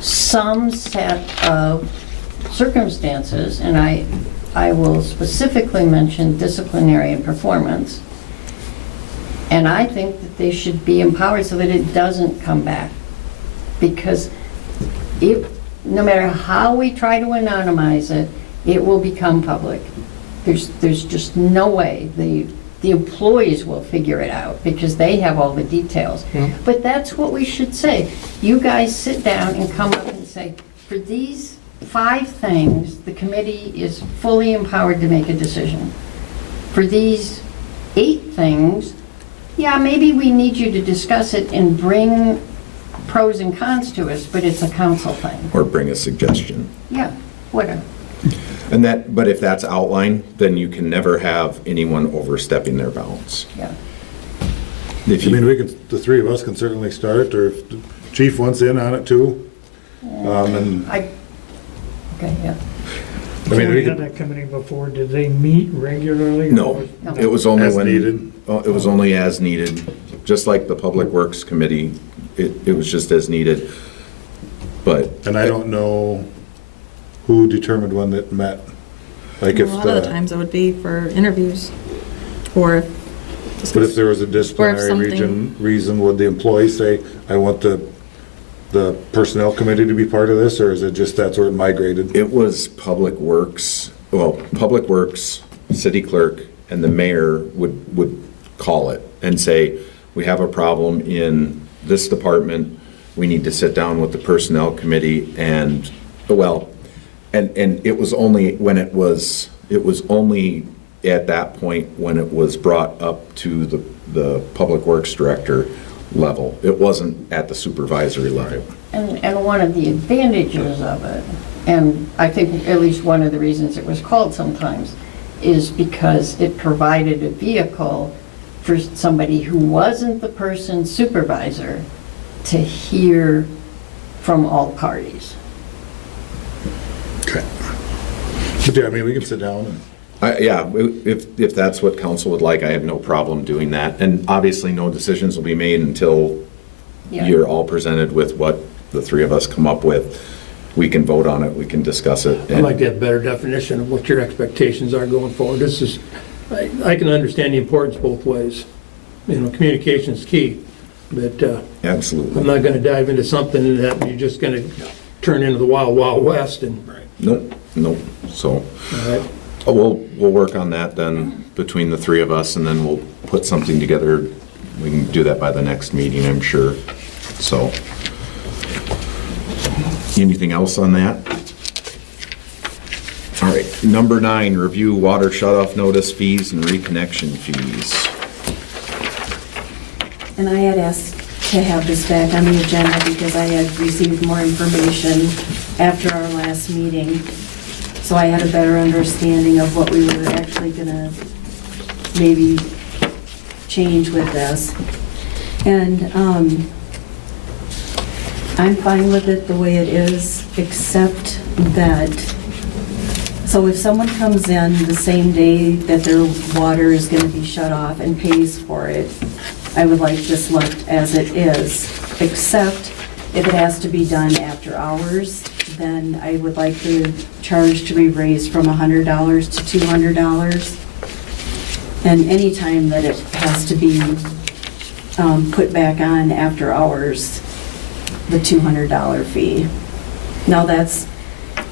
some set of circumstances, and I will specifically mention disciplinary and performance. And I think that they should be empowered so that it doesn't come back. Because no matter how we try to anonymize it, it will become public. There's just no way. The employees will figure it out because they have all the details. Yeah. But that's what we should say. You guys sit down and come up and say, for these 5 things, the committee is fully empowered to make a decision. For these 8 things, yeah, maybe we need you to discuss it and bring pros and cons to us, but it's a council thing. Or bring a suggestion. Yeah, whatever. But if that's outlined, then you can never have anyone overstepping their bounds. Yeah. If I mean, you, the 3 of us can certainly start, or if the chief wants in on it too. And, Okay, yeah. I mean, we We had could, that committee before, did they meet regularly? no, it was only as when. needed. It was only as needed, just like the Public Works Committee, it was just as needed. But. And I don't know who determined when it met. Like A if lot of the times it would be for interviews, or. But if there was a disciplinary something- reason, would the employee say, I want the personnel committee to be part of this, or is it just that's where it migrated? It was Public Works, city clerk, and the mayor would call it and say, we have a problem in this department, we need to sit down with the personnel committee, and it was only when it was only at that point when it was brought up to the Public Works Director level. It wasn't at the supervisory level. And one of the advantages of it, and I think at least one of the reasons it was called sometimes, is because it provided a vehicle for somebody who wasn't the person's supervisor to hear from all parties. Okay. But yeah, I mean, we can sit down and. If that's what council would like, I have no problem doing that. And obviously, no decisions will be made until Yeah. you're all presented with what the 3 of us come up with. We can vote on it, we can discuss it. I'd like to have a better definition of what your expectations are going forward. This is, I can understand the importance both ways. Communication is key, but I'm Absolutely. not going to dive into something that you're just going to turn into the wild, wild west and, Nope. So, all right? we'll work on that then between the 3 of us, and then we'll put something together. We can do that by the next meeting, I'm sure. So, anything else on that? All right, number 9, review water shutoff notice fees and reconnection fees. And I had asked to have this back on the agenda because I had received more information after our last meeting. So I had a better understanding of what we were actually gonna maybe change with this. And I'm fine with it the way it is, except that, so if someone comes in the same day that their water is gonna be shut off and pays for it, I would like this left as it is, except if it has to be done after hours, then I would like the charge to be raised from $100 to $200. And any time that it has to be put back on after hours, the $200 fee. Now, that's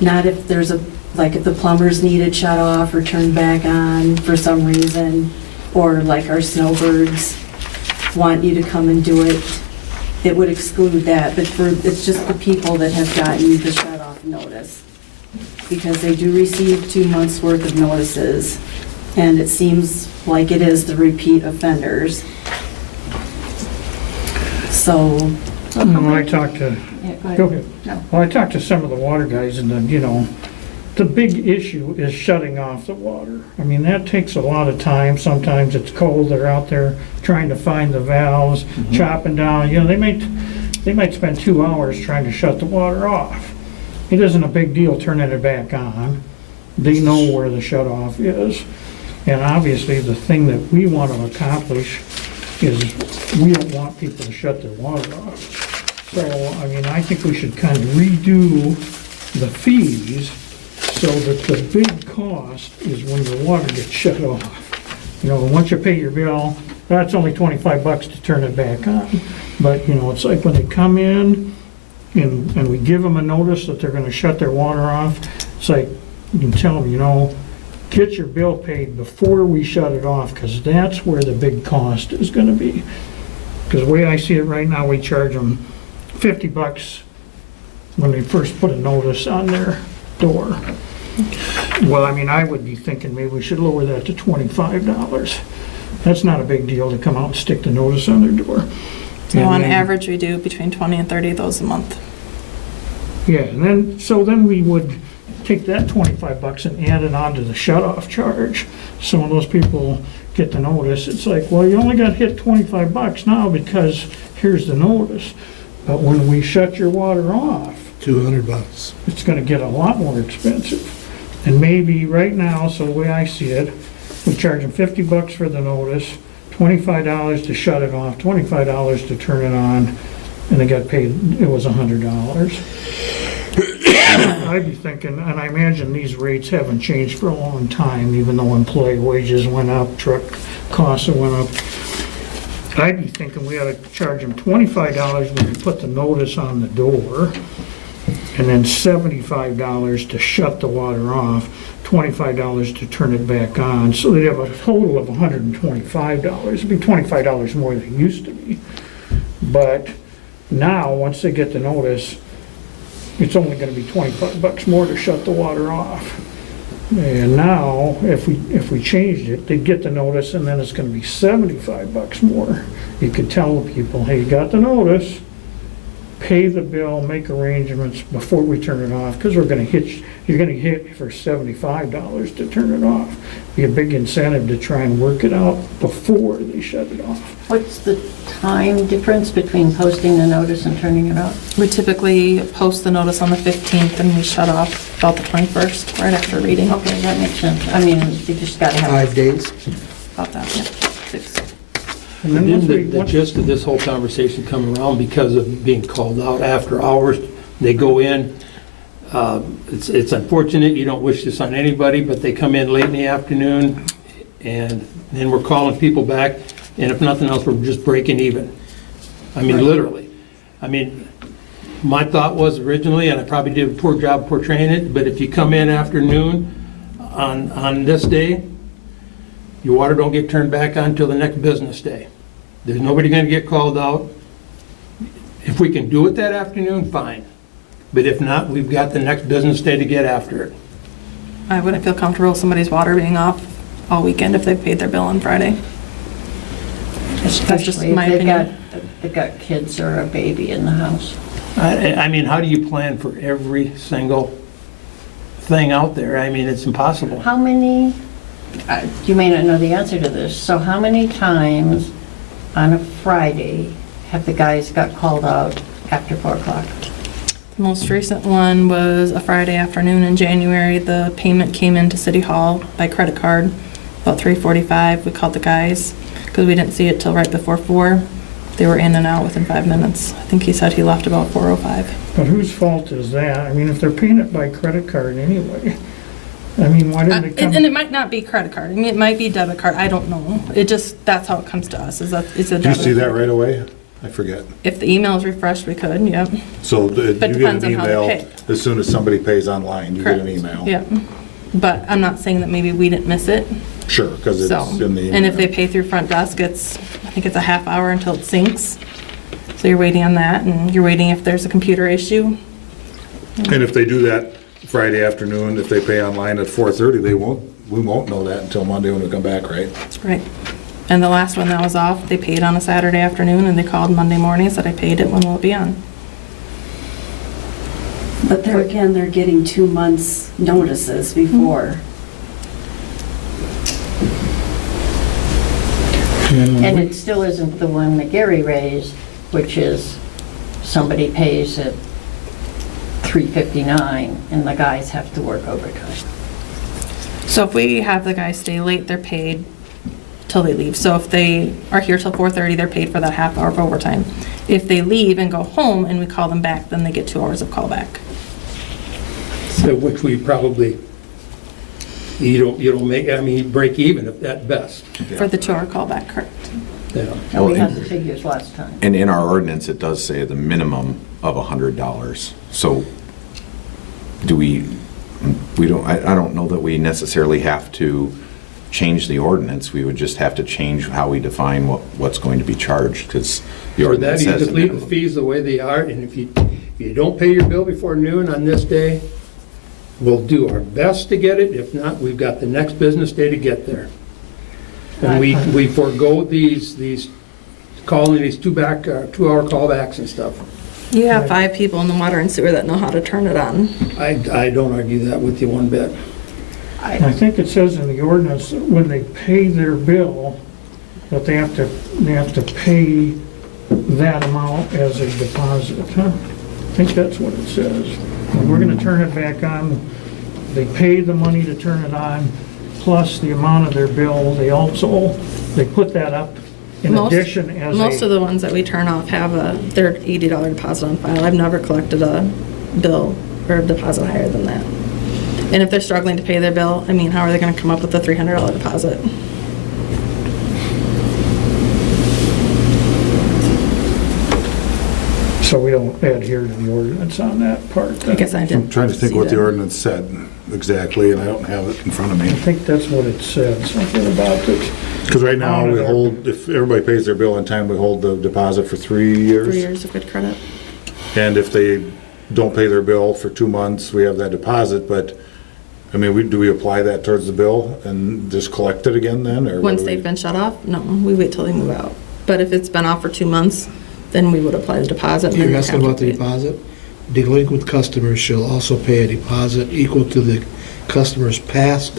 not if there's like if the plumbers need it shut off or turned back on for some reason, or like our snowbirds want you to come and do it, it would exclude that. But it's just the people that have gotten the shut off notice, because they do receive 2 months worth of notices, and it seems like it is the repeat offenders. So, When I talked to, Yeah, go ahead. go ahead. No. Well, I talked to some of the water guys, and then, the big issue is shutting off the water. I mean, that takes a lot of time. Sometimes it's cold, they're out there trying to find the valves, chopping down, they might spend 2 hours trying to shut the water off. It isn't a big deal turning it back on. They know where the shut off is. And obviously, the thing that we want to accomplish is we don't want people to shut their water off. So, I mean, I think we should kind of redo the fees so that the big cost is when the water gets shut off. Once you pay your bill, that's only $25 to turn it back on. But, it's like when they come in and we give them a notice that they're gonna shut their water off, it's like, you can tell them, get your bill paid before we shut it off, because that's where the big cost is gonna be. Because the way I see it right now, we charge them $50 when they first put a notice on their door. Well, I mean, I would be thinking maybe we should lower that to $25. That's not a big deal to come out and stick the notice on their door. So And on then- average, we do between 20 and 30 of those a month. Yeah, and then we would take that $25 and add it on to the shut-off charge. So when those people get the notice, it's like, well, you only got hit $25 now because here's the notice. But when we shut your water off, $200. it's gonna get a lot more expensive. And maybe right now, so the way I see it, we charge them $50 for the notice, $25 to shut it off, $25 to turn it on, and they got paid, it was $100. I'd be thinking, and I imagine these rates haven't changed for a long time, even though employee wages went up, truck costs went up. I'd be thinking we ought to charge them $25 when we put the notice on the door, and then $75 to shut the water off, $25 to turn it back on. So they'd have a total of $125. It'd be $25 more than it used to be. But now, once they get the notice, it's only gonna be $25 more to shut the water off. And now, if we changed it, they'd get the notice, and then it's gonna be $75 more. You could tell the people, hey, you got the notice, pay the bill, make arrangements before we turn it off, because you're gonna hit for $75 to turn it off. Be a big incentive to try and work it out before they shut it off. What's the time difference between posting the notice and turning it off? We typically post the notice on the 15th and we shut off about the 21st, right after reading. Okay, that makes sense. I mean, you just gotta have. 5 days. About that, yeah. 6. And then once Didn't we, the gist of this whole conversation come around because of being called out after hours? They go in, it's unfortunate, you don't wish this on anybody, but they come in late in the afternoon, and then we're calling people back, and if nothing else, we're just breaking even. I mean, literally. I mean, my thought was originally, and I probably did a poor job portraying it, but if you come in afternoon on this day, your water don't get turned back on until the next business day. There's nobody gonna get called out. If we can do it that afternoon, fine. But if not, we've got the next business day to get after it. I wouldn't feel comfortable with somebody's water being off all weekend if they paid their bill on Friday. just Especially if my opinion. they've got kids or a baby in the house. I mean, how do you plan for every single thing out there? I mean, it's impossible. How many, you may not know the answer to this, so how many times on a Friday have the guys got called out after 4 o'clock? The most recent one was a Friday afternoon in January. The payment came into City Hall by credit card, about 3:45. We called the guys because we didn't see it till right before 4. They were in and out within 5 minutes. I think he said he left about 4:05. but whose fault is that? I mean, if they're paying it by credit card anyway, I mean, why didn't it come? And it might not be credit card, I mean, it might be debit card, I don't know. It just, that's how it comes to us, is that it's a Do you debit. see that right away? I forget. If the email is refreshed, we could, yep. So you get depends an on how they email pay. as soon as somebody pays online, you get an Correct. email. Yep. But I'm not saying that maybe we didn't miss it, Sure, because so. it's in the email. And if they pay through front desk, I think it's a half hour until it syncs. So you're waiting on that, and you're waiting if there's a computer issue. And if they do that Friday afternoon, if they pay online at 4:30, we won't know that until Monday when we come back, right? Right. And the last one that was off, they paid on a Saturday afternoon, and they called Monday morning and said, I paid it, when will it be on? But there again, they're getting 2 months notices before. And it still isn't the one that Gary raised, which is somebody pays at 3:59 and the guys have to work overtime. So if we have the guys stay late, they're paid till they leave. So if they are here till 4:30, they're paid for that half hour of overtime. If they leave and go home and we call them back, then they get 2 hours of callback. So which we probably, you don't make, I mean, break even at best. For the 2 hour callback, correct. Yeah. And we had the figures last time. And in our ordinance, it does say the minimum of $100. So do we don't, I don't know that we necessarily have to change the ordinance. We would just have to change how we define what's going to be charged, because the For that, ordinance you says just the leave the minimum. fees the way they are, and if you don't pay your bill before noon on this day, we'll do our best to get it. If not, we've got the next business day to get there. And we forego these calling, these 2 hour callbacks and stuff. You have 5 people in the water and sewer that know how to turn it on. I don't argue that with you one bit. I think it says in the ordinance, that when they pay their bill, that they have to pay that amount as a deposit, huh? I think that's what it says. When we're gonna turn it back on, they pay the money to turn it on, plus the amount of their bill. They put that up in addition as Most of a, the ones that we turn off have their $80 deposit on file. I've never collected a bill or a deposit higher than that. And if they're struggling to pay their bill, I mean, how are they gonna come up with a $300 deposit? so we don't adhere to the ordinance on that part. I guess I I'm didn't. trying to think see what the that. ordinance said exactly, and I don't have it in front of I me. think that's what it said, something about it. Because right now, we hold, if everybody pays their bill in time, we hold the deposit for 3 years. 3 years of good credit. And if they don't pay their bill for 2 months, we have that deposit, but, I mean, do we apply that towards the bill and just collect it again then, or? what Once do we- they've been shut off, no, we wait till they move out. But if it's been off for 2 months, then we would apply the deposit. and then You're they asking have to about the pay it. deposit? Delinquent customers shall also pay a deposit equal to the customer's past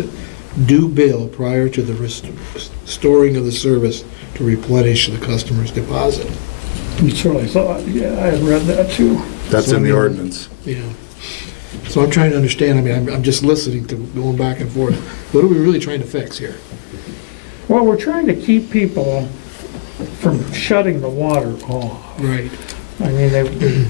due bill prior to the restoring of the service to replenish the customer's deposit. That's what I thought, yeah, I had read that too. That's in the ordinance. Yeah. So I'm trying to understand, I mean, I'm just listening to going back and forth. What are we really trying to fix here? Well, we're trying to keep people from shutting the water off. Right. I mean,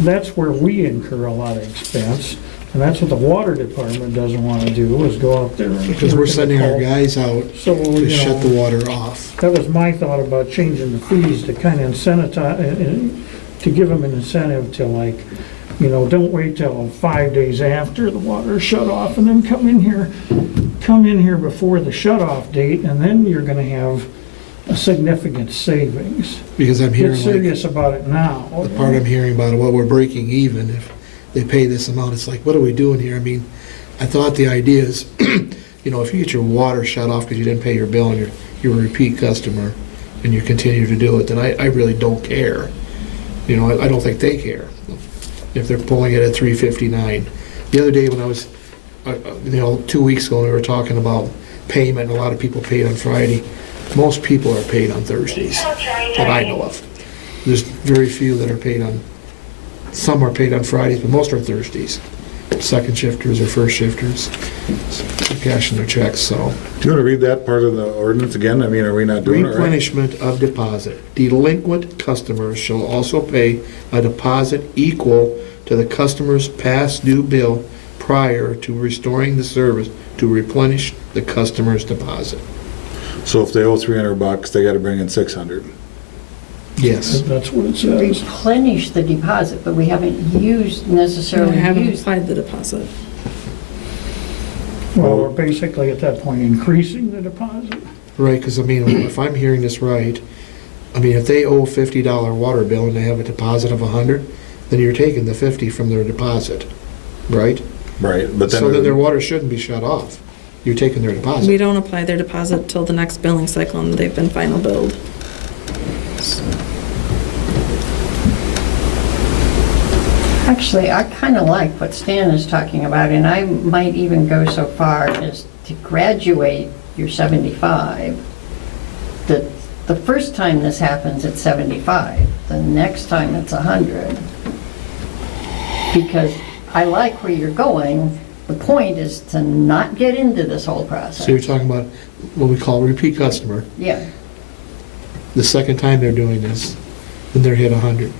that's where we incur a lot of expense, and that's what the water department doesn't want to do, is go out there and... Because we're sending our guys out So, to you shut the know, water off. that was my thought about changing the fees to kind of incentivize, to give them an incentive to, like, you know, don't wait till 5 days after the water's shut off and then come in here before the shut-off date, and then you're gonna have a significant savings. Because I'm Get hearing like, serious about it now. the part I'm hearing about, well, we're breaking even if they pay this amount. It's like, what are we doing here? I mean, I thought the idea is, you know, if you get your water shut off because you didn't pay your bill and you're a repeat customer and you continue to do it, then I really don't care. You know, I don't think they care if they're pulling it at 3:59. The other day when I was, you know, 2 weeks ago, we were talking about payment, and a lot of people paid on Friday. Most people are paid on Thursdays, that I know of. There's very few that are paid on, some are paid on Fridays, but most are Thursdays. Second shifters or first shifters, cashing their checks, so. Do you want to read that part of the ordinance again? I mean, are we not doing it right? Replenishment of deposit. Delinquent customers shall also pay a deposit equal to the customer's past due bill prior to restoring the service to replenish the customer's deposit. So if they owe $300, they gotta bring in 600. Yes. That's what it says. Replenish the deposit, but we haven't used, So I necessarily haven't used. applied the deposit. Well, we're basically at that point increasing the deposit. Right, because I mean, if I'm hearing this right, I mean, if they owe $50 water bill and they have a deposit of 100, then you're taking the 50 from their deposit, right? Right, but So then their then, water shouldn't be shut off. You're taking their We deposit. don't apply their deposit till the next billing cycle and they've been final billed. Actually, I kind of like what Stan is talking about, and I might even go so far as to graduate your 75. The first time this happens, it's 75. The next time, it's 100. Because I like where you're going. The point is to not get into this whole process. So you're talking about what we call repeat customer. Yeah, The second time they're doing this, then they're hit 100.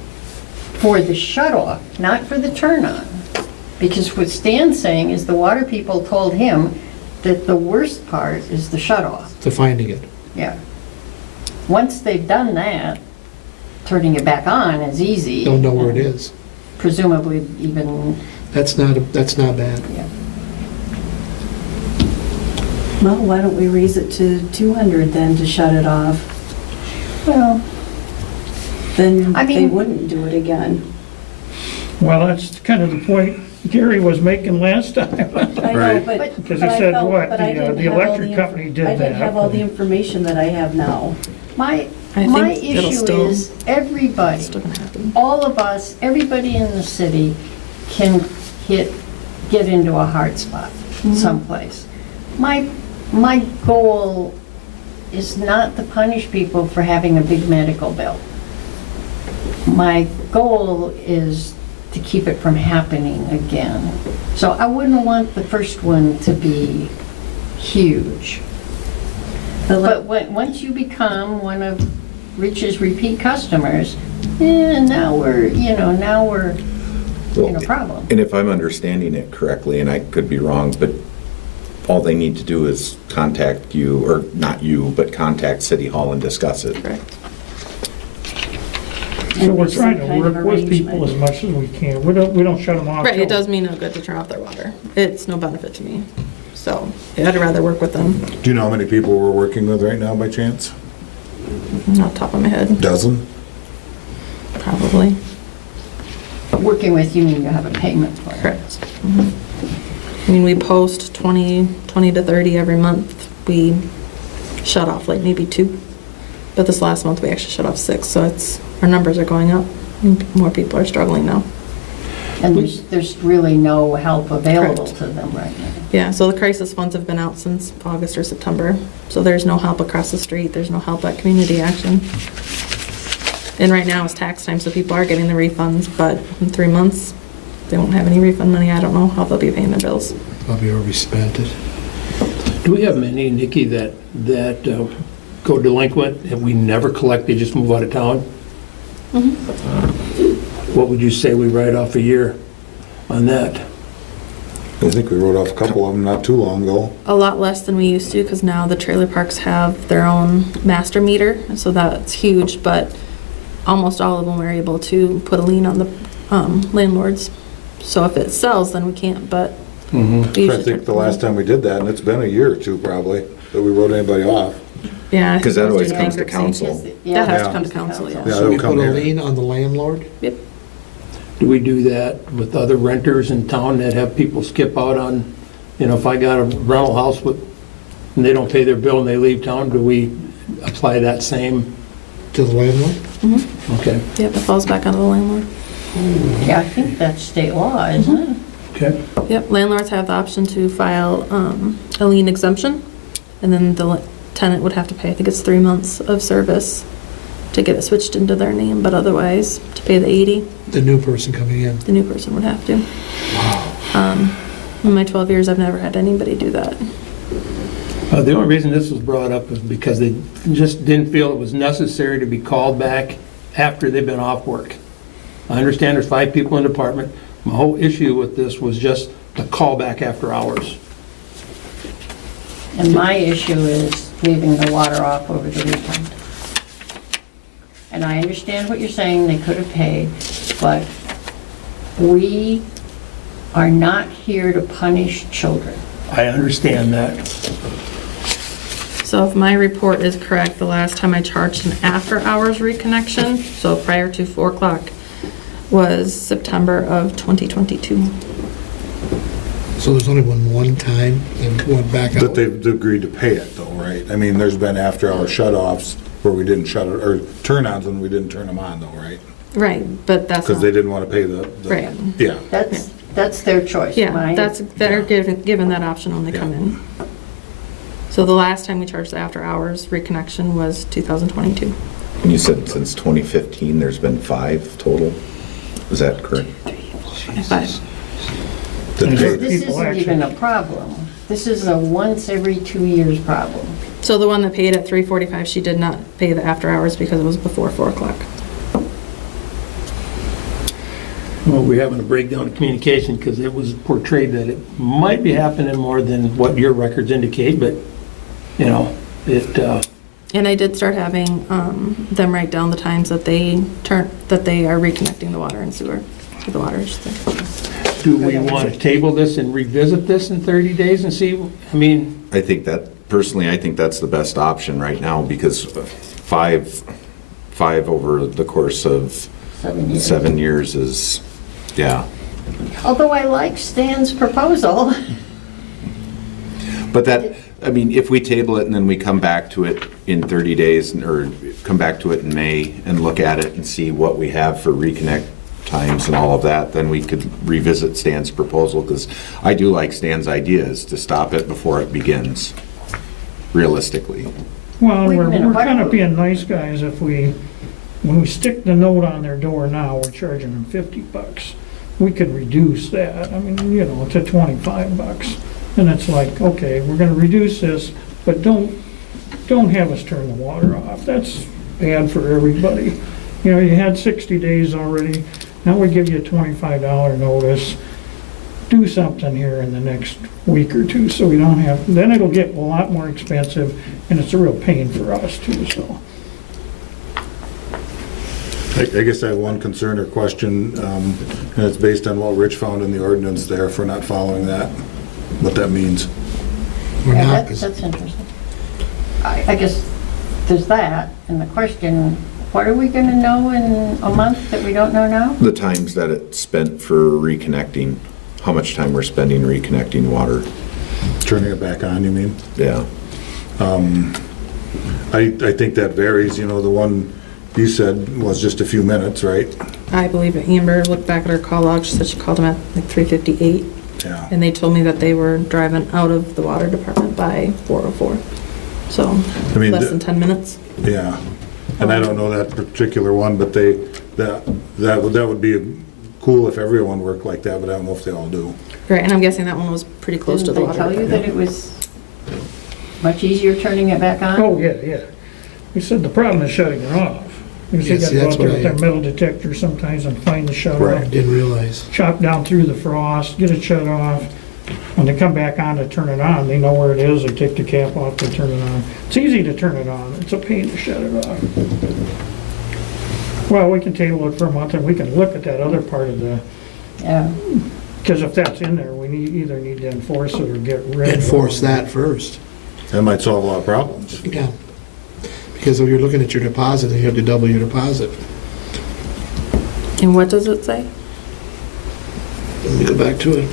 for the shut-off, not for the turn-on. Because what Stan's saying is the water people told him that the worst part is the shut-off. To finding it. Yeah. Once they've done that, turning it back on is easy. Don't know where it is. Presumably even, That's not bad. yeah. Well, why don't we raise it to 200 then to shut it off? Well, Then I they mean- wouldn't do it again. Well, that's kind of the point Gary was making last time. I know, Right. but. Because but he I said felt- what, but I the didn't have all electric the company did I didn't that. have all the information that I have now. my I my think it'll issue still- is everybody, It's still gonna happen. all of us, everybody in the city can get into a hard spot someplace. My goal is not to punish people for having a big medical bill. My goal is to keep it from happening again. So I wouldn't want the first one to be huge. But once you become one of Rich's repeat customers, now we're in a problem. And if I'm understanding it correctly, and I could be wrong, but all they need to do is contact you, or not you, but contact City Hall and discuss it. Correct. So we're And trying some to kind of work with people as arrangement. much as we can. We don't shut them off. Right, till- it does me no good to turn off their water. It's no benefit to me. So I'd rather work with them, do you know how many people we're working with right now by chance? off the top of my head, Dozen? probably. Working with you mean you have a payment plan. Correct. Mhm. I mean, we post 20 to 30 every month. We shut off like maybe 2. But this last month, we actually shut off 6, so our numbers are going up. More people are struggling now. And there's really no help available Correct. to them right now. Yeah, so the crisis funds have been out since August or September. So there's no help across the street, there's no help at community action. And right now is tax time, so people are getting the refunds, but in 3 months, they won't have any refund money. I don't know how they'll be paying their bills. Probably already spent it. Do we have many, Nikki, that go delinquent and we never collect, they just move out of town? What would you say we write off a year on that? I think we wrote off a couple of them not too long ago. A lot less than we used to, because now the trailer parks have their own master meter, so that's huge, but almost all of them are able to put a lien on the landlords. So if it sells, then we can't, but we I usually think the last time we did that, and it's been a year or two probably, that we wrote anybody off. yeah. I think Because that that's always just comes to bankruptcy. council. That has to Yeah. come to council, yeah. Yeah, So they'll we come put a here. lien on the landlord? Yep. Do we do that with other renters in town that have people skip out on, if I got a rental house and they don't pay their bill and they leave town, do we apply that same? To the landlord? Okay, Yep, it falls back onto the landlord. Yeah, I think that's state law, isn't it? okay. Yep, landlords have the option to file a lien exemption, and then the tenant would have to pay, I think it's 3 months of service to get it switched into their name, but otherwise, to pay the 80, The new person coming in. the new person would have to. In my 12 years, I've never had anybody do that. The only reason this was brought up is because they just didn't feel it was necessary to be called back after they've been off work. I understand there's 5 people in the department. My whole issue with this was just the callback after hours. And my issue is leaving the water off over the weekend. And I understand what you're saying, they could have paid, but we are not here to punish children. I understand that. So if my report is correct, the last time I charged an after-hours reconnection, so prior to 4 o'clock, was September of 2022. So there's only been one time and went back That out. they've agreed to pay it though, right? I mean, there's been after-hour shut-offs where we didn't shut it, or turn-ons when we didn't turn them on though, right? Right, but that's Because they not, didn't want to pay Right. Yeah. That's their choice. yeah, Mine- they're given that option when they come in. So the last time we charged the after-hours reconnection was 2022. And you said since 2015, there's been 5 total? Is that correct? 5. That paid. This People isn't even a problem. This is a once every 2 years problem. So the one that paid at 3:45, she did not pay the after-hours because it was before 4 o'clock. Well, we're having a breakdown of communication because it was portrayed that it might be happening more than what your records indicate, but, you know, it, And I did start having them write down the times that they are reconnecting the water and sewer to the water system. do we want to table this and revisit this in 30 days and see, I mean, I think personally, I think that's the best option right now because 5 over the course of 7 years. 7 years is, yeah. Although I like Stan's proposal. But that, I mean, if we table it and then we come back to it in 30 days or come back to it in May and look at it and see what we have for reconnect times and all of that, then we could revisit Stan's proposal because I do like Stan's ideas to stop it before it begins, realistically. Well, Wait a we're minute, what- kind of being nice guys if when we stick the note on their door now, we're charging them $50. We could reduce that, I mean, to $25. And it's like, okay, we're gonna reduce this, but don't have us turn the water off. That's bad for everybody. You had 60 days already, now we give you a $25 notice. Do something here in the next week or two so we don't have, then it'll get a lot more expensive and it's a real pain for us too, so. I guess I have one concern or question, and it's based on what Rich found in the ordinance there for not following that, what that means. We're Yeah, not, that's interesting. I guess there's that, and the question, what are we gonna know in a month that we don't know now? The times that it's spent for reconnecting, how much time we're spending reconnecting water, Turning it back on, you mean? yeah. I think that varies, the one you said was just a few minutes, right? I believe Amber looked back at her call log, she said she called them at like 3:58, Yeah. and they told me that they were driving out of the water department by 4:04. So, I mean, less than 10 minutes. Yeah, and I don't know that particular one, but that would be cool if everyone worked like that, but I don't know if they all do. Right, and I'm guessing that one was pretty close to Didn't the they water tell you department. that it was much easier turning it back on? Oh, yeah. He said the problem is shutting it off. He said Yes, you gotta go that's out there what with I- their metal detector sometimes and find the shut Right. off. I didn't realize. Chop down through the frost, get it shut off. When they come back on to turn it on, they know where it is, they take the cap off, they turn it on. It's easy to turn it on, it's a pain to shut it off. Well, we can table it for a month and we can look at that other part of the, Yeah. because if that's in there, we either need to enforce it or get rid of it. Enforce that first. That might solve a lot of problems. Yeah. Because if you're looking at your deposit, then you have to double your deposit. And what does it say? Let me go back to it.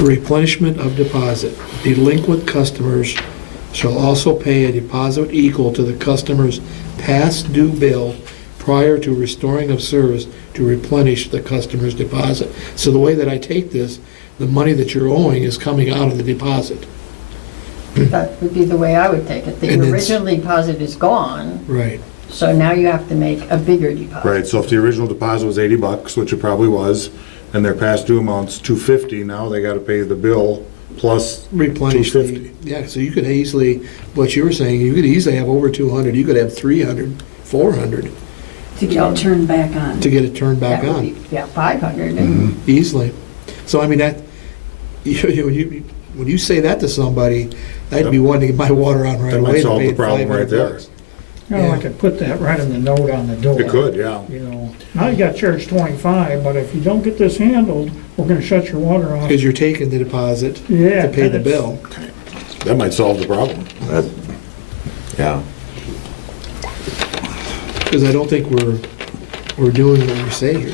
Replenishment of deposit. Delinquent customers shall also pay a deposit equal to the customer's past due bill prior to restoring of service to replenish the customer's deposit. So the way that I take this, the money that you're owing is coming out of the deposit. That would be the way I would take it. The And it's- original deposit is gone, Right. so now you have to make a bigger deposit. Right, so if the original deposit was $80, which it probably was, and their past due amount's $250, now they gotta pay the bill plus Replenish the, 250. yeah, so you could easily, what you were saying, you could easily have over 200, you could have 300, 400 To get it turned back on. to get it turned back That would on, be- Yeah, 500. and- easily. So I mean, that, when you say that to somebody, I'd be wanting to get my water on right That might away to solve pay the problem right there. $500. You know, I Yeah. could put that right in the note on the door. It could, yeah. You know, now you got charged 25, but if you don't get this handled, we're gonna shut your water off. Because you're taking the deposit Yeah. to pay the and it's- bill. That might solve the problem. Yeah. Because I don't think we're doing what we say here.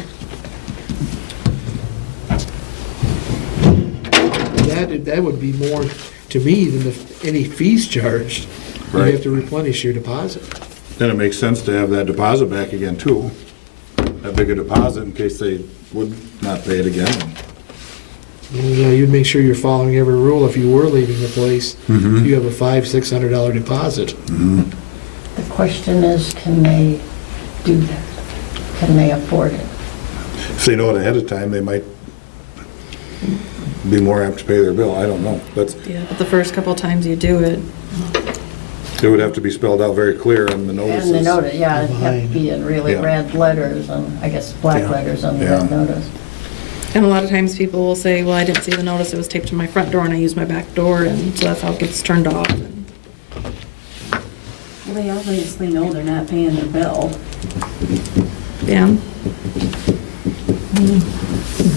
That would be more to me than any fees charged. You Right. have to replenish your deposit. Then it makes sense to have that deposit back again too. That big a deposit in case they would not pay it again. Yeah, you'd make sure you're following every rule if you were leaving the place. You have a $500-600 deposit. The question is, can they do that? Can they afford it? If they know it ahead of time, they might be more apt to pay their bill. I don't know. That's, Yeah, but the first couple times you do it, it would have to be spelled out very clear in the notices. And the notice, yeah, it'd have to be in really Yeah. red letters and, I guess, black Yeah. letters on the Yeah. red notice. and a lot of times people will say, well, I didn't see the notice, it was taped to my front door and I used my back door, and so that's how it gets turned off. And Well, they obviously know they're not paying their bill. Yeah, You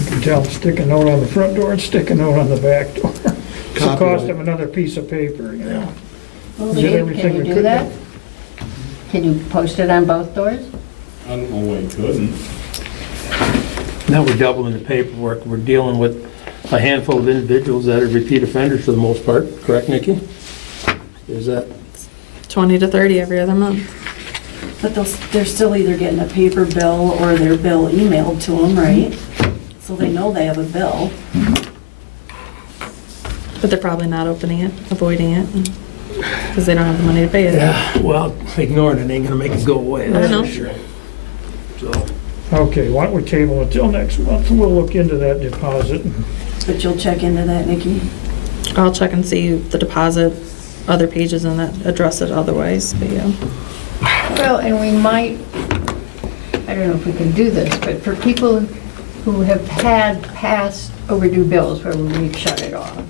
can tell, stick a note on the front door and stick a note on the back door. It's the Copy cost it. of another piece of paper, you know. Well, Did Dave, everything can you we do could that? do. Can you post it on both doors? I don't know why you couldn't. Now we're doubling the paperwork. We're dealing with a handful of individuals that are repeat offenders for the most part, correct, Nikki? Is that, 20 to 30 every other month. But they're still either getting a paper bill or their bill emailed to them, right? So they know they have a bill. But they're probably not opening it, avoiding it, because they don't have the money to pay it. yeah, well, ignoring it ain't gonna make it go away, that's know. for sure. So, Okay, why don't we table it till next month? We'll look into that deposit. But you'll check into that, Nikki? I'll check and see the deposit, other pages in that address it otherwise, but yeah. Well, and we might, I don't know if we can do this, but for people who have had past overdue bills where we've shut it off,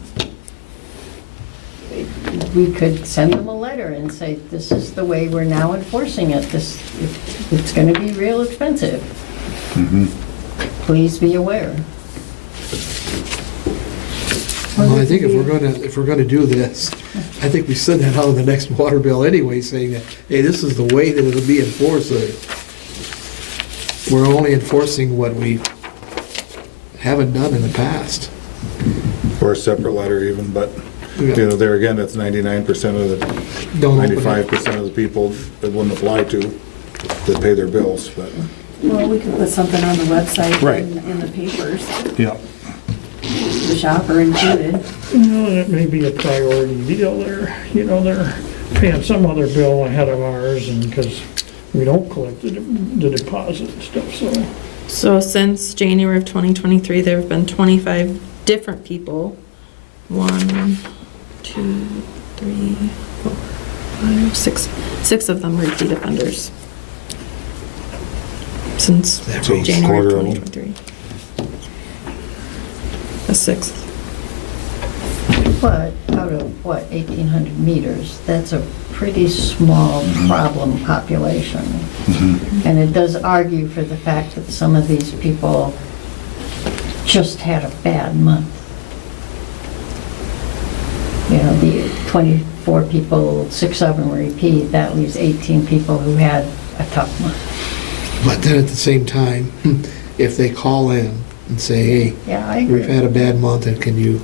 we could send them a letter and say, this is the way we're now enforcing it. It's going to be real expensive. Please be aware. Well, I think if we're gonna do this, I think we send that out on the next water bill anyway, saying that, hey, this is the way that it'll be enforced. We're only enforcing what we haven't done in the past. Or a separate letter even, but, you know, there again, that's 99% of the, Don't open it. 95% of the people that wouldn't apply to, that pay their bills, but, Well, we could put something on the website Right. and in the papers, yeah. the shopper included. Well, that may be a priority deal there. You know, they're paying some other bill ahead of ours, and because we don't collect the deposit and stuff, so. So since January of 2023, there have been 25 different people. 1, 2, 3, 4, 5, 6. 6 of them repeat offenders. Since So January of quarter of them. 2023. A sixth. But out of, 1,800 meters, that's a pretty small problem population. And it does argue for the fact that some of these people just had a bad month. You know, the 24 people, 6 of them repeat, that leaves 18 people who had a tough month. But then at the same time, if they call in and say, hey, Yeah, I we've agree. had a bad month and can you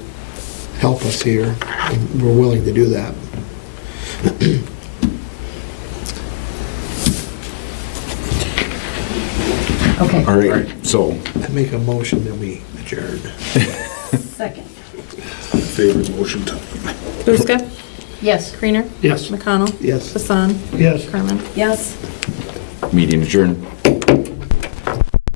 help us here? And we're willing to do that. Okay. All right, so I make a motion that we adjourn. Second. Favorite motion time. Buska? Yes. Creener? yes. McConnell? Yes. Hassan? Yes. Carmen? Yes. meeting adjourned.